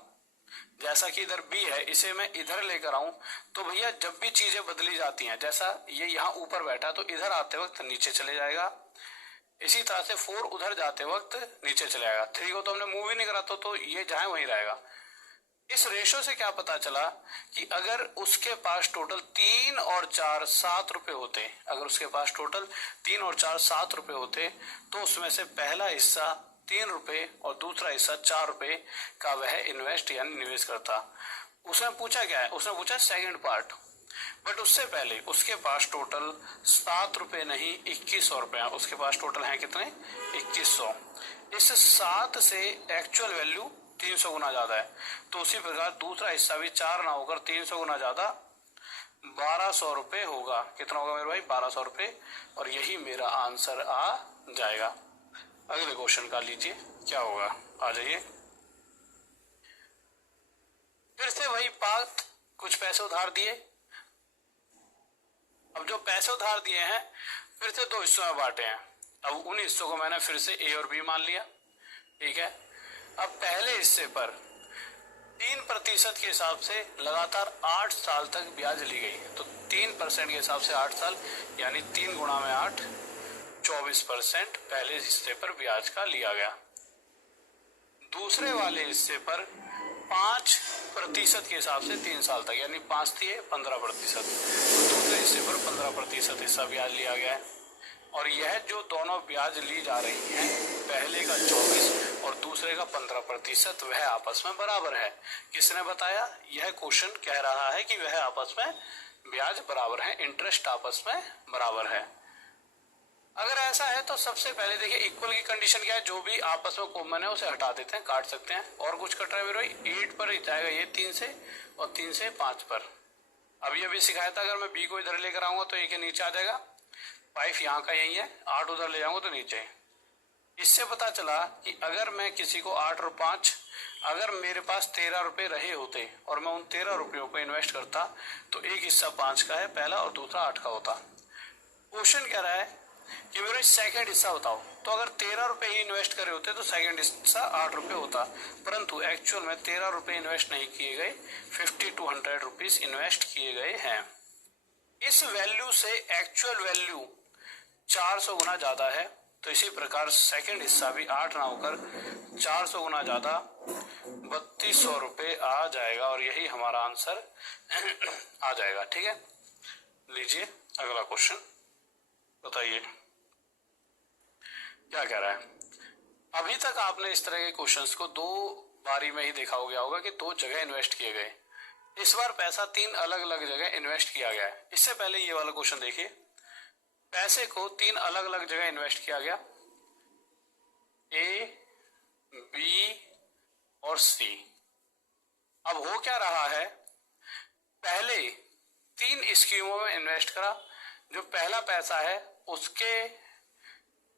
जैसा कि इधर बी है, इसे मैं इधर लेकर आऊं, तो भैया जब भी चीजें बदली जाती हैं, जैसा ये यहाँ ऊपर बैठा तो इधर आते वक्त नीचे चले जाएगा, इसी तरह से 4 उधर जाते वक्त नीचे चले जाएगा। 3 को तो हमने मूव ही नहीं करा, तो ये जहां वहीं रहेगा। इस रेशो से क्या पता चला कि अगर उसके पास टोटल 3 और 4 7 रुपए होते, अगर उसके पास टोटल 3 और 4 7 रुपए होते, तो उसमें से पहला हिस्सा 3 रुपए और दूसरा हिस्सा 4 रुपए का वह इन्वेस्ट यानी निवेश करता। उसने पूछा क्या है, उसने पूछा सेकंड पार्ट, बट उससे पहले उसके पास टोटल 7 रुपए नहीं 2100 रुपए, उसके पास टोटल है कितने 2100। इस 7 से एक्चुअल वैल्यू 300 गुना ज्यादा है, तो उसी प्रकार दूसरा हिस्सा भी 4 ना होकर 300 गुना ज्यादा 1200 रुपए होगा। कितना होगा मेरे भाई 1200 रुपए, और यही मेरा आंसर आ जाएगा। अगले क्वेश्चन का लीजिए क्या होगा, आ जाइए। फिर से वही बात, कुछ पैसे उधार दिए। अब जो पैसे उधार दिए हैं फिर से 2 हिस्सों में बांटे हैं। अब उन हिस्सों को मैंने फिर से ए और बी मान लिया, ठीक है। अब पहले हिस्से पर 3% के हिसाब से लगातार 8 साल तक ब्याज ली गई, तो 3% के हिसाब से 8 साल, यानी 3 गुणा में 8, 24% पहले हिस्से पर ब्याज का लिया गया। दूसरे वाले हिस्से पर 5% के हिसाब से 3 साल तक, यानी 5 दिए 15%, दूसरे हिस्से पर 15% हिस्सा ब्याज लिया गया है। और यह जो दोनों ब्याज ली जा रही हैं, पहले का 24 और दूसरे का 15%, वह आपस में बराबर है। किसने बताया, यह क्वेश्चन कह रहा है कि वह आपस में ब्याज बराबर है, इंटरेस्ट आपस में बराबर है। अगर ऐसा है तो सबसे पहले देखिए इक्वल की कंडीशन क्या है, जो भी आपस में कॉमन है उसे हटा देते हैं, काट सकते हैं। और कुछ कट रहा है मेरे भाई 8 पर जाएगा ये 3 से, और 3 से 5 पर। अभी सिखाया था, अगर मैं बी को इधर लेकर आऊंगा तो ए के नीचे आ जाएगा, 5 यहाँ का यही है, 8 उधर ले जाऊंगा तो नीचे। इससे पता चला कि अगर मैं किसी को 8 और 5, अगर मेरे पास 13 रुपए रहे होते और मैं उन 13 रुपयों को इन्वेस्ट करता, तो एक हिस्सा 5 का है पहला और दूसरा 8 का होता। क्वेश्चन कह रहा है कि मेरा सेकंड हिस्सा बताओ, तो अगर 13 रुपए ही इन्वेस्ट करे होते तो सेकंड हिस्सा 8 रुपए होता, परंतु एक्चुअल में 13 रुपए इन्वेस्ट नहीं किए गए, 50 to 100 रुपीज इन्वेस्ट किए गए हैं। इस वैल्यू से एक्चुअल वैल्यू 400 गुना ज्यादा है, तो इसी प्रकार सेकंड हिस्सा भी 8 ना होकर 400 गुना ज्यादा 3200 रुपए आ जाएगा, और यही हमारा आंसर आ जाएगा। ठीक है, लीजिए अगला क्वेश्चन, बताइए क्या कह रहा है। अभी तक आपने इस तरह के क्वेश्चंस को 2 बारी में ही देखा हो गया होगा कि 2 जगह इन्वेस्ट किए गए। इस बार पैसा 3 अलग अलग जगह इन्वेस्ट किया गया है। इससे पहले ये वाला क्वेश्चन देखिए, पैसे को 3 अलग अलग जगह इन्वेस्ट किया गया, ए, बी और सी। अब हो क्या रहा है, पहले 3 स्कीमों में इन्वेस्ट करा, जो पहला पैसा है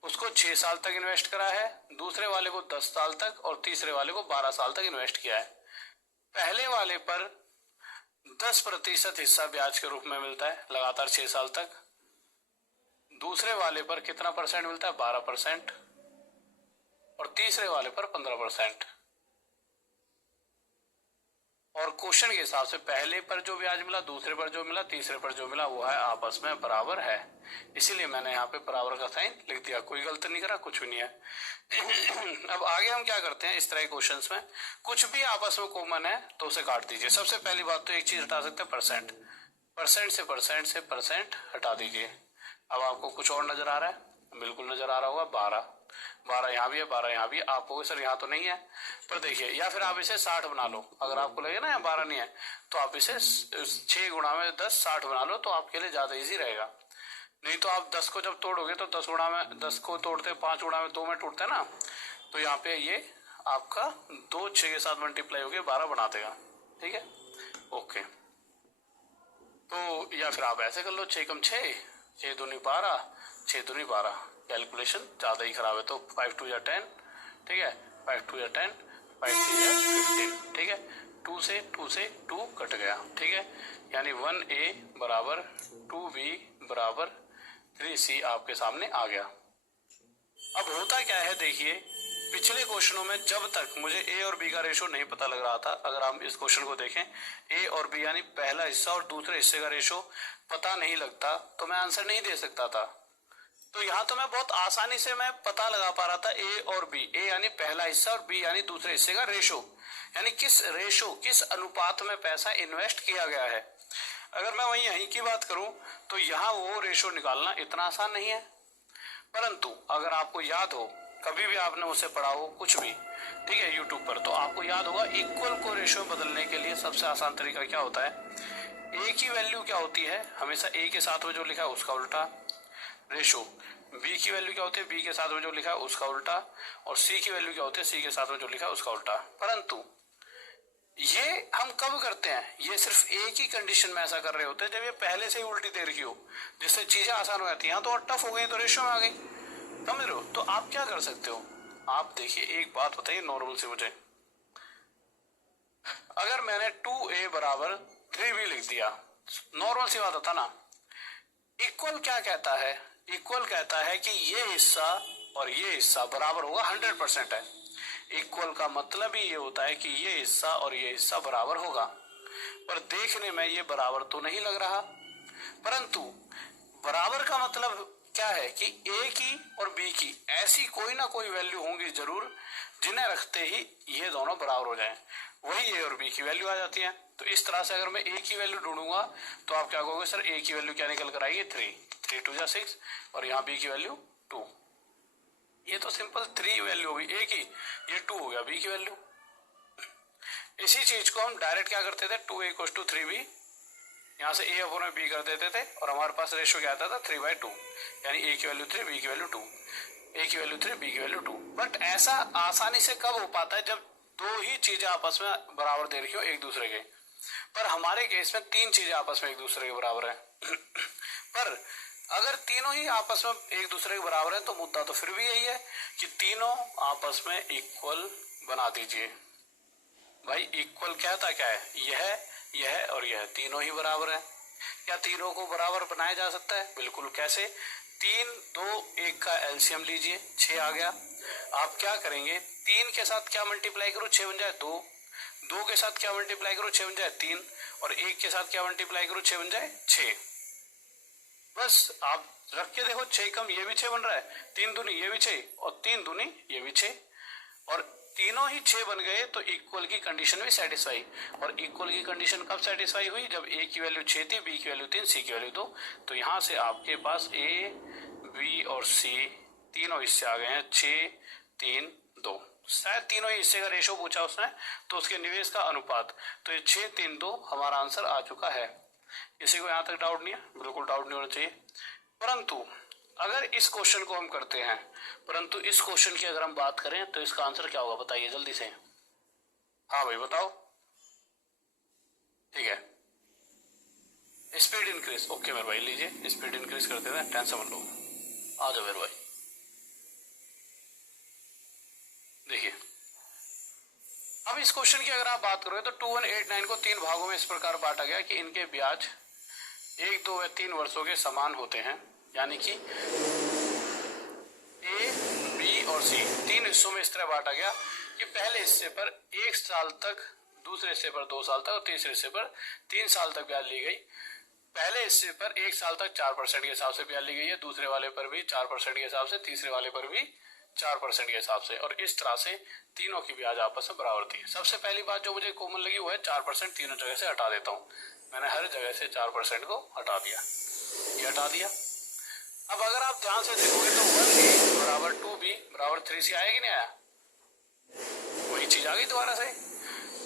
उसको 6 साल तक इन्वेस्ट करा है, दूसरे वाले को 10 साल तक और तीसरे वाले को 12 साल तक इन्वेस्ट किया है। पहले वाले पर 10% हिस्सा ब्याज के रूप में मिलता है लगातार 6 साल तक, दूसरे वाले पर कितना परसेंट मिलता है, 12%, और तीसरे वाले पर 15%। और क्वेश्चन के हिसाब से पहले पर जो ब्याज मिला, दूसरे पर जो मिला, तीसरे पर जो मिला, वो है आपस में बराबर है, इसीलिए मैंने यहाँ पे बराबर का साइन लिख दिया। कोई गलती नहीं करा, कुछ भी नहीं है। अब आगे हम क्या करते हैं, इस तरह के क्वेश्चंस में कुछ भी आपस में कॉमन है तो उसे काट दीजिए। सबसे पहली बात तो एक चीज हटा सकते हैं, परसेंट। परसेंट से परसेंट हटा दीजिए। अब आपको कुछ और नजर आ रहा है, बिल्कुल नजर आ रहा होगा, 12 यहाँ भी है, 12 यहाँ भी है। आप कहोगे सर यहाँ तो नहीं है, पर देखिए, या फिर आप इसे 60 बना लो। अगर आपको लगे ना यहाँ 12 नहीं है, तो आप इसे 6 गुणा में 10 60 बना लो, तो आपके लिए ज्यादा इजी रहेगा। नहीं तो आप 10 को जब तोड़ोगे तो 10 गुणा में 10 को तोड़ते 5 गुणा में 2 में टूटते ना, तो यहाँ पे ये आपका 2 6 के साथ मल्टीप्लाई होके 12 बना देगा। ठीक है, ओके। तो या फिर आप ऐसे कर लो, 6 कम 6, 6 दूनी 12, 6 दूनी 12। कैलकुलेशन ज्यादा ही खराब है, तो 5 2 या 10, ठीक है, 5 2 या 10, 5 3 या 15, ठीक है। 2 से 2 कट गया, ठीक है, यानी 1A बराबर 2B बराबर 3C आपके सामने आ गया। अब होता क्या है, देखिए, पिछले क्वेश्चनों में जब तक मुझे ए और बी का रेशो नहीं पता लग रहा था, अगर आप इस क्वेश्चन को देखें, ए और बी यानी पहला हिस्सा और दूसरे हिस्से का रेशो पता नहीं लगता तो मैं आंसर नहीं दे सकता था। तो यहाँ तो मैं बहुत आसानी से मैं पता लगा पा रहा था ए और बी, ए यानी पहला हिस्सा और बी यानी दूसरे हिस्से का रेशो, यानी किस अनुपात में पैसा इन्वेस्ट किया गया है। अगर मैं वही यहीं की बात करूं तो यहाँ वो रेशो निकालना इतना आसान नहीं है। परंतु अगर आपको याद हो, कभी भी आपने मुझसे पढ़ा हो कुछ भी, ठीक है, यूट्यूब पर, तो आपको याद होगा इक्वल को रेशो बदलने के लिए सबसे आसान तरीका क्या होता है, ए की वैल्यू क्या होती है, हमेशा ए के साथ में जो लिखा है उसका उल्टा, रेशो बी की वैल्यू क्या होती है, बी के साथ में जो लिखा है उसका उल्टा, और सी की वैल्यू क्या होती है, सी के साथ में जो लिखा है उसका उल्टा। परंतु ये हम कब करते हैं, ये सिर्फ एक ही कंडीशन में ऐसा कर रहे होते हैं जब ये पहले से ही उल्टी दे रखी हो, जिससे चीजें आसान हो जाती हैं। तो और टफ हो गई तो रेशियो में आ गई, समझ रहे हो। तो आप क्या कर सकते हो, आप देखिए, एक बात बताइए नॉर्मल से मुझे, अगर मैंने 2A बराबर 3B लिख दिया, नॉर्मल सी बात होता ना। इक्वल क्या कहता है, इक्वल कहता है कि ये हिस्सा और ये हिस्सा बराबर होगा, 100% है। इक्वल का मतलब ही ये होता है कि ये हिस्सा और ये हिस्सा बराबर होगा, पर देखने में ये बराबर तो नहीं लग रहा। परंतु बराबर का मतलब क्या है कि ए की और बी की ऐसी कोई ना कोई वैल्यू होंगी जरूर, जिन्हें रखते ही ये दोनों बराबर हो जाएं, वही ए और बी की वैल्यू आ जाती है। तो इस तरह से अगर मैं ए की वैल्यू ढूंढूंगा तो आप क्या कहोगे, सर ए की वैल्यू क्या निकल कर आएगी, 3 2 जा 6, और यहाँ बी की वैल्यू 2। ये तो सिंपल 3 वैल्यू होगी ए की, ये 2 हो गया बी की वैल्यू। इसी चीज को हम डायरेक्ट क्या करते थे, 2A = 3B, यहाँ से ए अपॉन बी कर देते थे, और हमारे पास रेशियो क्या आता था, 3/2, यानी ए की वैल्यू 3, बी की वैल्यू 2, ए की वैल्यू 3, बी की वैल्यू 2। बट ऐसा आसानी से कब हो पाता है, जब दो ही चीजें आपस में बराबर दे रखी हो एक दूसरे के। पर हमारे केस में 3 चीजें आपस में एक दूसरे के बराबर है। पर अगर तीनों ही आपस में एक दूसरे के बराबर है तो मुद्दा तो फिर भी यही है कि तीनों आपस में इक्वल बना दीजिए। भाई इक्वल क्या था, क्या है, यह और यह तीनों ही बराबर है। क्या तीनों को बराबर बनाया जा सकता है, बिल्कुल। कैसे, 3 2 1 का एलसीएम लीजिए, 6 आ गया। आप क्या करेंगे, 3 के साथ क्या मल्टीप्लाई करो, 6 बन जाए 2, 2 के साथ क्या मल्टीप्लाई करो, 6 बन जाए 3, और 1 के साथ क्या मल्टीप्लाई करो, 6 बन जाए 6। बस आप रख के देखो, 6 कम ये भी 6 बन रहा है, 3 दूनी ये भी 6, और 3 दूनी ये भी 6, और तीनों ही 6 बन गए, तो इक्वल की कंडीशन भी सेटिस्फाई। और इक्वल की कंडीशन कब सेटिस्फाई हुई, जब ए की वैल्यू 6 थी, बी की वैल्यू 3, सी की वैल्यू 2। तो यहाँ से आपके पास ए, बी और सी तीनों हिस्से आ गए हैं, 6 3 2। शायद तीनों ही हिस्से का रेशो पूछा उसने, तो उसके निवेश का अनुपात, तो ये 6 3 2 हमारा आंसर आ चुका है। किसी को यहाँ तक डाउट नहीं है, बिल्कुल डाउट नहीं होना चाहिए। परंतु अगर इस क्वेश्चन को हम करते हैं, परंतु इस क्वेश्चन की अगर हम बात करें तो इसका आंसर क्या होगा, बताइए जल्दी से। हाँ भाई बताओ, ठीक है, स्पीड इंक्रीज, ओके मेरे भाई, लीजिए स्पीड इंक्रीज करते हैं, टेंशन मत लो, आ जाओ मेरे भाई। देखिए, अब इस क्वेश्चन की अगर आप बात करोगे तो 2189 को 3 भागों में इस प्रकार बांटा गया कि इनके ब्याज 1 2 व 3 वर्षों के समान होते हैं। यानी कि ए, बी और सी 3 हिस्सों में इस तरह बांटा गया कि पहले हिस्से पर 1 साल तक, दूसरे हिस्से पर 2 साल तक और तीसरे हिस्से पर 3 साल तक ब्याज ली गई। पहले हिस्से पर 1 साल तक 4% के हिसाब से ब्याज ली गई है, दूसरे वाले पर भी 4% के हिसाब से, तीसरे वाले पर भी 4% के हिसाब से, और इस तरह से तीनों की ब्याज आपस में बराबर थी। सबसे पहली बात जो मुझे कॉमन लगी वो है 4% तीनों जगह से हटा देता हूँ। मैंने हर जगह से 4% को हटा दिया, ये हटा दिया। अब अगर आप ध्यान से देखोगे तो 1A बराबर 2B बराबर 3C आया कि नहीं आया? वही चीज आ गई दोबारा से।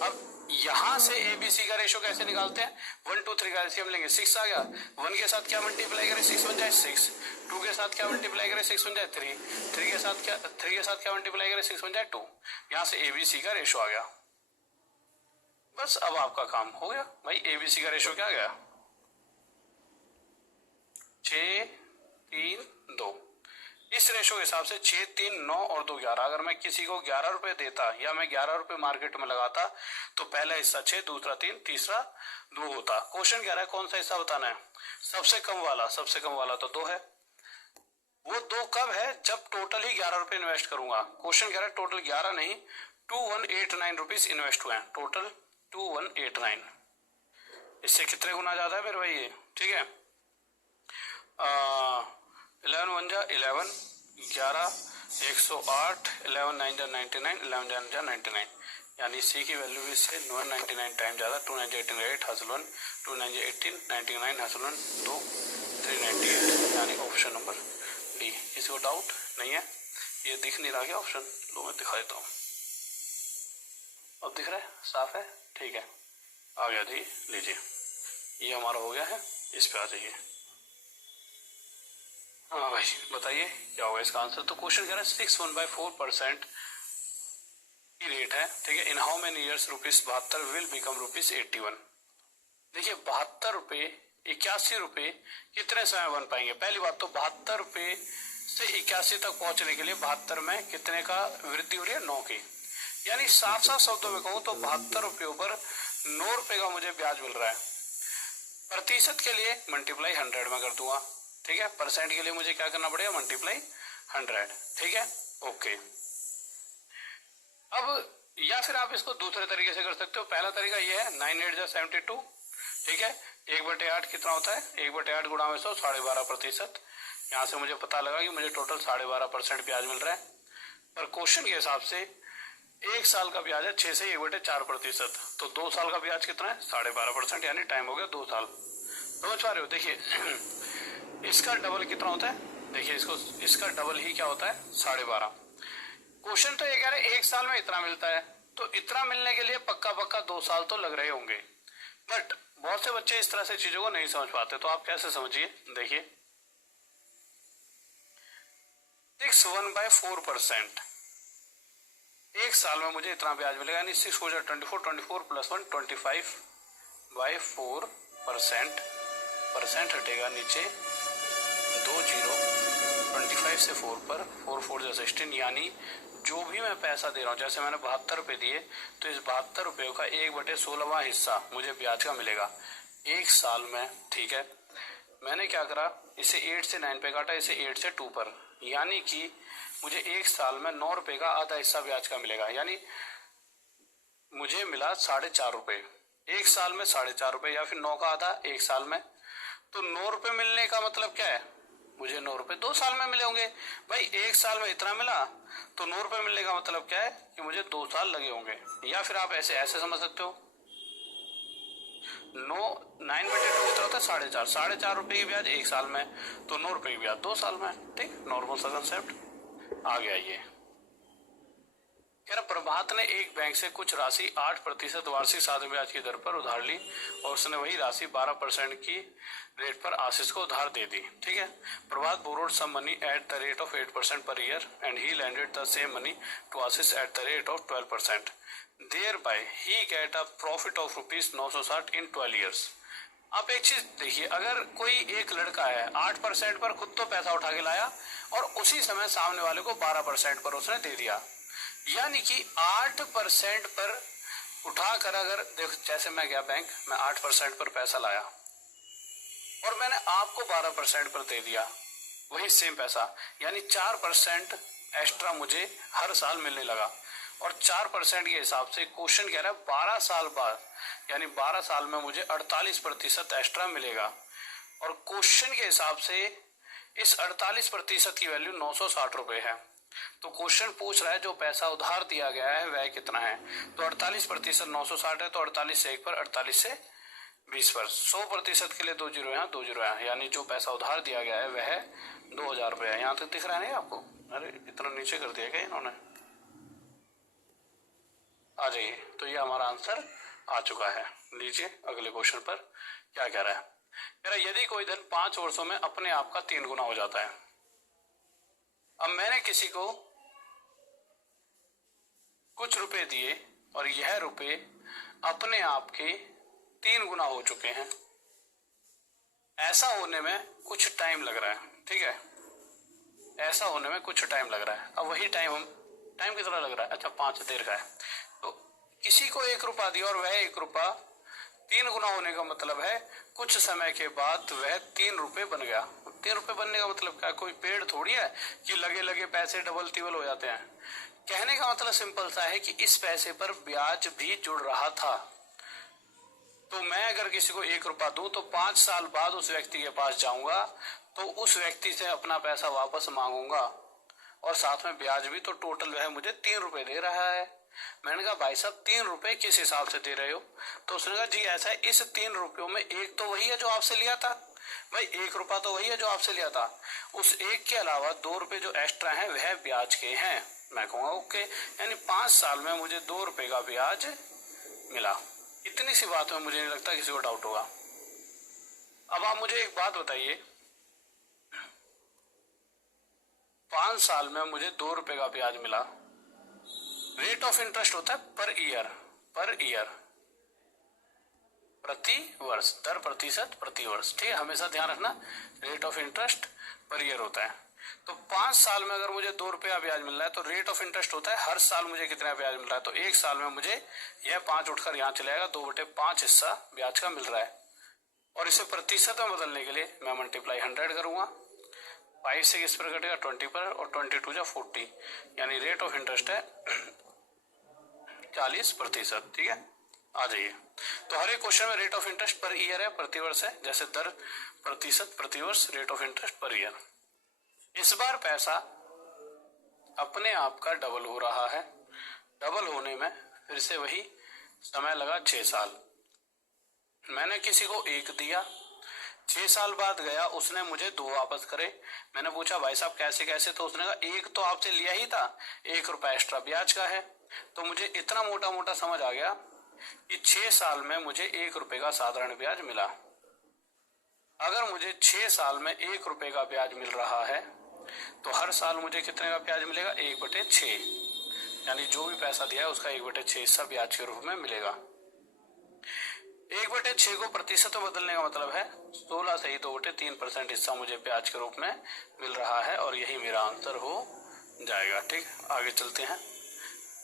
अब यहां से ABC का रेशो कैसे निकालते हैं? 1 2 3 का एलसीएम लेंगे, 6 आ गया। 1 के साथ क्या मल्टीप्लाई करें? 6 बन जाए 6। 2 के साथ क्या मल्टीप्लाई करें? 6 बन जाए 3। 3 के साथ क्या मल्टीप्लाई करें? 6 बन जाए 2। यहां से ABC का रेशो आ गया। बस अब आपका काम हो गया भाई। ABC का रेशो क्या आ गया? 6 3 2। इस रेशो के हिसाब से 6 3 9 और 2 11। अगर मैं किसी को 11 रुपए देता या मैं 11 रुपए मार्केट में लगाता तो पहला हिस्सा 6, दूसरा 3, तीसरा 2 होता। क्वेश्चन कह रहा है कौन सा हिस्सा बताना है? सबसे कम वाला। सबसे कम वाला तो 2 है। वो 2 कब है? जब टोटल ही 11 रुपए इन्वेस्ट करूंगा। क्वेश्चन कह रहा है टोटल 11 नहीं, 2189 रुपीज इन्वेस्ट हुए हैं, टोटल 2189। इससे कितने गुना ज्यादा है मेरे भाई ये? ठीक है, 11 1 जा 11, 11 108, 11 9 जा 99, 11 9 जा 99, यानी सी की वैल्यू भी इससे 199 टाइम ज्यादा। 2 9 18 8 हासिल 1, 2 9 18 99 हासिल 1 2 398, यानी ऑप्शन नंबर डी। किसी को डाउट नहीं है? ये दिख नहीं रहा क्या ऑप्शन? लो मैं दिखा देता हूँ। अब दिख रहा है? साफ है? ठीक है, आ गया जी, लीजिए ये हमारा हो गया है। इस पे आ जाइए। हाँ भाई बताइए क्या होगा इसका आंसर? तो क्वेश्चन कह रहा है 6.14% की रेट है, ठीक है। In how many years ₹72 will become ₹81। देखिए 72 रुपए 81 रुपए कितने समय बन पाएंगे? पहली बात तो 72 रुपए से 81 तक पहुंचने के लिए 72 में कितने का वृद्धि हो रही है? 9 की। यानी साफ साफ शब्दों में कहूं तो 72 रुपयों पर 9 रुपए का मुझे ब्याज मिल रहा है। प्रतिशत के लिए मल्टीप्लाई 100 में कर दूंगा, ठीक है। परसेंट के लिए मुझे क्या करना पड़ेगा? मल्टीप्लाई 100, ठीक है, ओके। अब या फिर आप इसको दूसरे तरीके से कर सकते हो। पहला तरीका ये है 9 8 जा 72, ठीक है। 1/8 कितना होता है? 1/8 गुणा में 100, 12.5%। यहाँ से मुझे पता लगा कि मुझे टोटल 12.5% ब्याज मिल रहा है। पर क्वेश्चन के हिसाब से 1 साल का ब्याज है 6 से 1/4%, तो 2 साल का ब्याज कितना है? 12.5%, यानी टाइम हो गया 2 साल। समझ पा रहे हो? देखिए इसका डबल कितना होता है? देखिए इसका डबल ही क्या होता है? 12.5। क्वेश्चन तो ये कह रहे 1 साल में इतना मिलता है, तो इतना मिलने के लिए पक्का 2 साल तो लग रहे होंगे। बट बहुत से बच्चे इस तरह से चीजों को नहीं समझ पाते, तो आप कैसे समझिए? देखिए 6/4%, 1 साल में मुझे इतना ब्याज मिलेगा, यानी 6 हो जाए 24, 24 + 1 25/4%। परसेंट हटेगा नीचे 2 जीरो, 25 से 4 पर 4 4 जा 16, यानी जो भी मैं पैसा दे रहा हूँ, जैसे मैंने 72 रुपए दिए, तो इस 72 रुपये का 1/16वां हिस्सा मुझे ब्याज का मिलेगा 1 साल में, ठीक है। मैंने क्या करा? इसे 8 से 9 पे काटा, इसे 8 से 2 पर, यानी कि मुझे 1 साल में 9 रुपए का आधा हिस्सा ब्याज का मिलेगा, यानी मुझे मिला 4.5 रुपए 1 साल में, 4.5 रुपए, या फिर 9 का आधा 1 साल में। तो 9 रुपए मिलने का मतलब क्या है? मुझे 9 रुपए 2 साल में मिले होंगे। भाई 1 साल में इतना मिला, तो 9 रुपए मिलने का मतलब क्या है? कि मुझे 2 साल लगे होंगे। या फिर आप ऐसे समझ सकते हो, 9/2 कितना होता है? 4.5, 4.5 रुपए की ब्याज 1 साल में, तो 9 रुपए की ब्याज 2 साल में, ठीक, नॉर्मल सा कंसेप्ट आ गया। ये कह रहा प्रभात ने एक बैंक से कुछ राशि 8% वार्षिक साधारण ब्याज की दर पर उधार ली और उसने वही राशि 12% की रेट पर आशीष को उधार दे दी, ठीक है। Prabhat borrowed some money at the rate of 8% per year and he lended the same money to Ashish at the rate of 12%। Thereby he get a profit of ₹960 in 12 years। आप एक चीज देखिए, अगर कोई एक लड़का है 8% पर खुद तो पैसा उठा के लाया और उसी समय सामने वाले को 12% पर उसने दे दिया, यानी कि 8% पर उठाकर, अगर देख जैसे मैं गया बैंक में 8% पर पैसा लाया और मैंने आपको 12% पर दे दिया, वही सेम पैसा, यानी 4% एक्स्ट्रा मुझे हर साल मिलने लगा। और 4% के हिसाब से क्वेश्चन कह रहा है 12 साल बाद, यानी 12 साल में मुझे 48% एक्स्ट्रा मिलेगा। और क्वेश्चन के हिसाब से इस 48% की वैल्यू 960 रुपए है। तो क्वेश्चन पूछ रहा है जो पैसा उधार दिया गया है वह कितना है। तो 48% 960 है, तो 48 से 1 पर, 48 से 20 पर, 100% के लिए 2 जीरो यहाँ 2 जीरो यहाँ, यानी जो पैसा उधार दिया गया है वह 2000 रुपये है। यहाँ तक दिख रहा है नहीं आपको? अरे इतना नीचे कर दिया क्या इन्होंने? आ जाइए, तो ये हमारा आंसर आ चुका है। लीजिए अगले क्वेश्चन पर क्या कह रहा है। कह रहा है यदि कोई धन 5 वर्षों में अपने आप का 3 गुना हो जाता है। अब मैंने किसी को कुछ रुपए दिए और यह रुपए अपने आप के 3 गुना हो चुके हैं। ऐसा होने में कुछ टाइम लग रहा है, ठीक है, ऐसा होने में कुछ टाइम लग रहा है। अब वही टाइम कितना लग रहा है? अच्छा 5 देर का है। तो किसी को 1 रुपया दिया और वह 1 रुपया 3 गुना होने का मतलब है कुछ समय के बाद वह 3 रुपये बन गया। 3 रुपये बनने का मतलब क्या? कोई पेड़ थोड़ी है कि लगे लगे पैसे डबल टिबल हो जाते हैं। कहने का मतलब सिंपल सा है कि इस पैसे पर ब्याज भी जुड़ रहा था। तो मैं अगर किसी को 1 रुपया दूं तो 5 साल बाद उस व्यक्ति के पास जाऊंगा तो उस व्यक्ति से अपना पैसा वापस मांगूंगा और साथ में ब्याज भी, तो टोटल वह मुझे 3 रुपए दे रहा है। मैंने कहा भाई साहब 3 रुपए किस हिसाब से दे रहे हो? तो उसने कहा जी ऐसा है, इस 3 रुपयों में एक तो वही है जो आपसे लिया था। भाई 1 रुपया तो वही है जो आपसे लिया था, उस एक के अलावा 2 रुपए जो एक्स्ट्रा हैं वह ब्याज के हैं। मैं कहूँगा ओके, यानी 5 साल में मुझे 2 रुपए का ब्याज मिला। इतनी सी बात में मुझे नहीं लगता किसी को डाउट होगा। अब आप मुझे एक बात बताइए, 5 साल में मुझे 2 रुपए का ब्याज मिला। रेट ऑफ इंटरेस्ट होता है पर ईयर, प्रति वर्ष, दर प्रतिशत प्रति वर्ष, ठीक है, हमेशा ध्यान रखना। Rate of interest per year होता है। तो 5 साल में अगर मुझे 2 रुपया ब्याज मिल रहा है तो रेट ऑफ इंटरेस्ट होता है हर साल मुझे कितना ब्याज मिल रहा है। तो 1 साल में मुझे यह 5 उठकर यहाँ चले जाएगा, 2/5 हिस्सा ब्याज का मिल रहा है। और इसे प्रतिशत में बदलने के लिए मैं मल्टीप्लाई 100 करूंगा। 5 से किस पर कटेगा? 20 पर, और 22 जा 40, यानी रेट ऑफ इंटरेस्ट है 40%, ठीक है। आ जाइए, तो हर एक क्वेश्चन में rate of interest per year है, प्रतिवर्ष है, जैसे दर प्रतिशत प्रतिवर्ष, rate of interest per year. इस बार पैसा अपने आप का डबल हो रहा है। डबल होने में फिर से वही समय लगा 6 साल। मैंने किसी को 1 दिया, 6 साल बाद गया, उसने मुझे 2 वापस करे। मैंने पूछा भाई साहब कैसे कैसे? तो उसने कहा 1 तो आपसे लिया ही था, 1 रुपया एक्स्ट्रा ब्याज का है। तो मुझे इतना मोटा मोटा समझ आ गया कि 6 साल में मुझे 1 रुपए का साधारण ब्याज मिला। अगर मुझे 6 साल में 1 रुपए का ब्याज मिल रहा है तो हर साल मुझे कितने का ब्याज मिलेगा? 1/6, यानी जो भी पैसा दिया है उसका 1/6 हिस्सा ब्याज के रूप में मिलेगा। 1/6 को प्रतिशत में बदलने का मतलब है 16 से ही 2/3% हिस्सा मुझे ब्याज के रूप में मिल रहा है, और यही मेरा आंसर हो जाएगा। ठीक, आगे चलते हैं।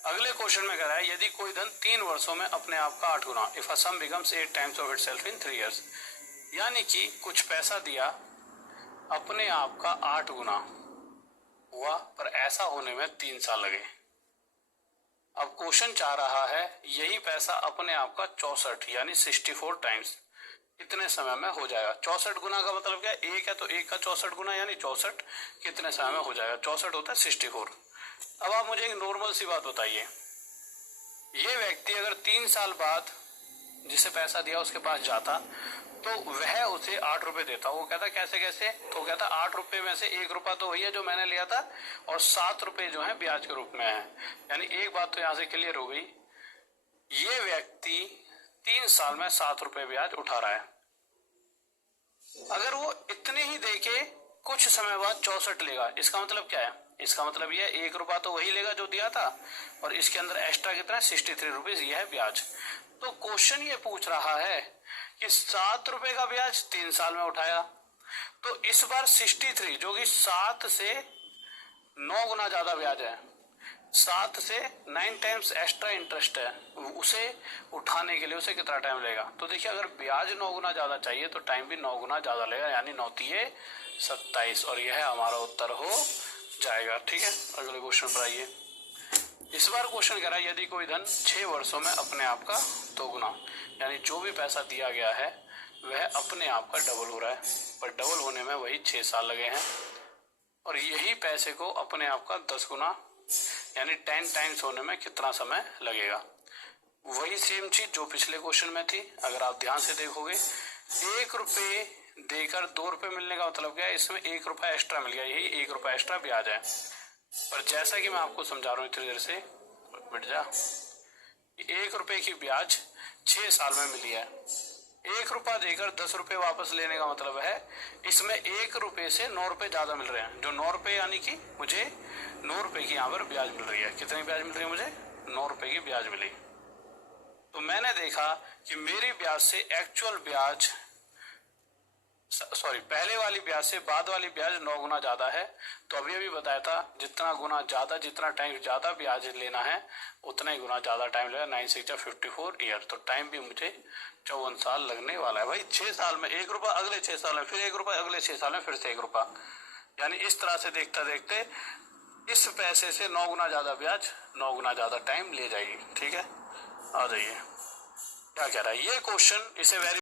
अगले क्वेश्चन में कह रहा है यदि कोई धन 3 वर्षों में अपने आप का 8 गुना, if a sum becomes 8 times of itself in 3 years, यानी कि कुछ पैसा दिया अपने आप का 8 गुना हुआ, पर ऐसा होने में 3 साल लगे। अब क्वेश्चन चाह रहा है यही पैसा अपने आप का 64 यानी 64 टाइम्स कितने समय में हो जाएगा। 64 गुना का मतलब क्या है? 1 है तो 1 का 64 गुना, यानी 64 कितने समय में हो जाएगा? 64 होता है 64। अब आप मुझे एक नॉर्मल सी बात बताइए, ये व्यक्ति अगर 3 साल बाद जिसे पैसा दिया उसके पास जाता तो वह उसे 8 रुपए देता। वो कहता कैसे कैसे? तो कहता 8 रुपए में से 1 रुपया तो वही है जो मैंने लिया था और 7 रुपए जो है ब्याज के रूप में है। यानी एक बात तो यहाँ से क्लियर हो गई, ये व्यक्ति 3 साल में 7 रुपए ब्याज उठा रहा है। अगर वो इतने ही देके कुछ समय बाद 64 लेगा, इसका मतलब क्या है? इसका मतलब यह 1 रुपया तो वही लेगा जो दिया था और इसके अंदर एक्स्ट्रा कितना है? 63 रुपीज, यह है ब्याज। तो क्वेश्चन ये पूछ रहा है कि 7 रुपए का ब्याज 3 साल में उठाया, तो इस बार 63 जो कि 7 से 9 गुना ज्यादा ब्याज है, 7 से 9 टाइम्स एक्स्ट्रा इंटरेस्ट है, उसे उठाने के लिए उसे कितना टाइम लगेगा? तो देखिए अगर ब्याज 9 गुना ज्यादा चाहिए तो टाइम भी 9 गुना ज्यादा लगेगा, यानी 9 तिये 27 और यह हमारा उत्तर हो जाएगा। ठीक है, अगले क्वेश्चन पर आइए। इस बार क्वेश्चन कह रहा है यदि कोई धन 6 वर्षों में अपने आप का दोगुना, यानी जो भी पैसा दिया गया है वह अपने आप का डबल हो रहा है, पर डबल होने में वही 6 साल लगे हैं, और यही पैसे को अपने आप का 10 गुना यानी 10 टाइम्स होने में कितना समय लगेगा। वही सेम चीज जो पिछले क्वेश्चन में थी। अगर आप ध्यान से देखोगे 1 रुपये देकर 2 रुपये मिलने का मतलब क्या है, इसमें 1 रुपया एक्स्ट्रा मिल गया, यही 1 रुपया एक्स्ट्रा ब्याज है। पर जैसा कि मैं आपको समझा रहा हूँ इतनी देर से, मिट जा, 1 रुपये की ब्याज 6 साल में मिली है। 1 रुपया देकर 10 रुपये वापस लेने का मतलब है इसमें 1 रुपये से 9 रुपये ज्यादा मिल रहे हैं, जो 9 रुपये यानी कि मुझे 9 रुपये की यहाँ पर ब्याज मिल रही है। कितनी ब्याज मिल रही है मुझे? 9 रुपये की ब्याज मिली। तो मैंने देखा कि मेरी ब्याज से एक्चुअल ब्याज, सॉरी, पहले वाली ब्याज से बाद वाली ब्याज 9 गुना ज्यादा है। तो अभी बताया था जितना गुना ज्यादा, जितना टाइम ज्यादा ब्याज लेना है उतना ही गुना ज्यादा टाइम लगेगा। 9 6 54 ईयर, तो टाइम भी मुझे 54 साल लगने वाला है। भाई 6 साल में 1 रुपया, अगले 6 साल में फिर 1 रुपया, अगले 6 साल में फिर से 1 रुपया, यानी इस तरह से देखते देखते इस पैसे से 9 गुना ज्यादा ब्याज 9 गुना ज्यादा टाइम ले जाएगी। ठीक है, आ जाइए क्या कह रहा है ये क्वेश्चन, इसे वेरी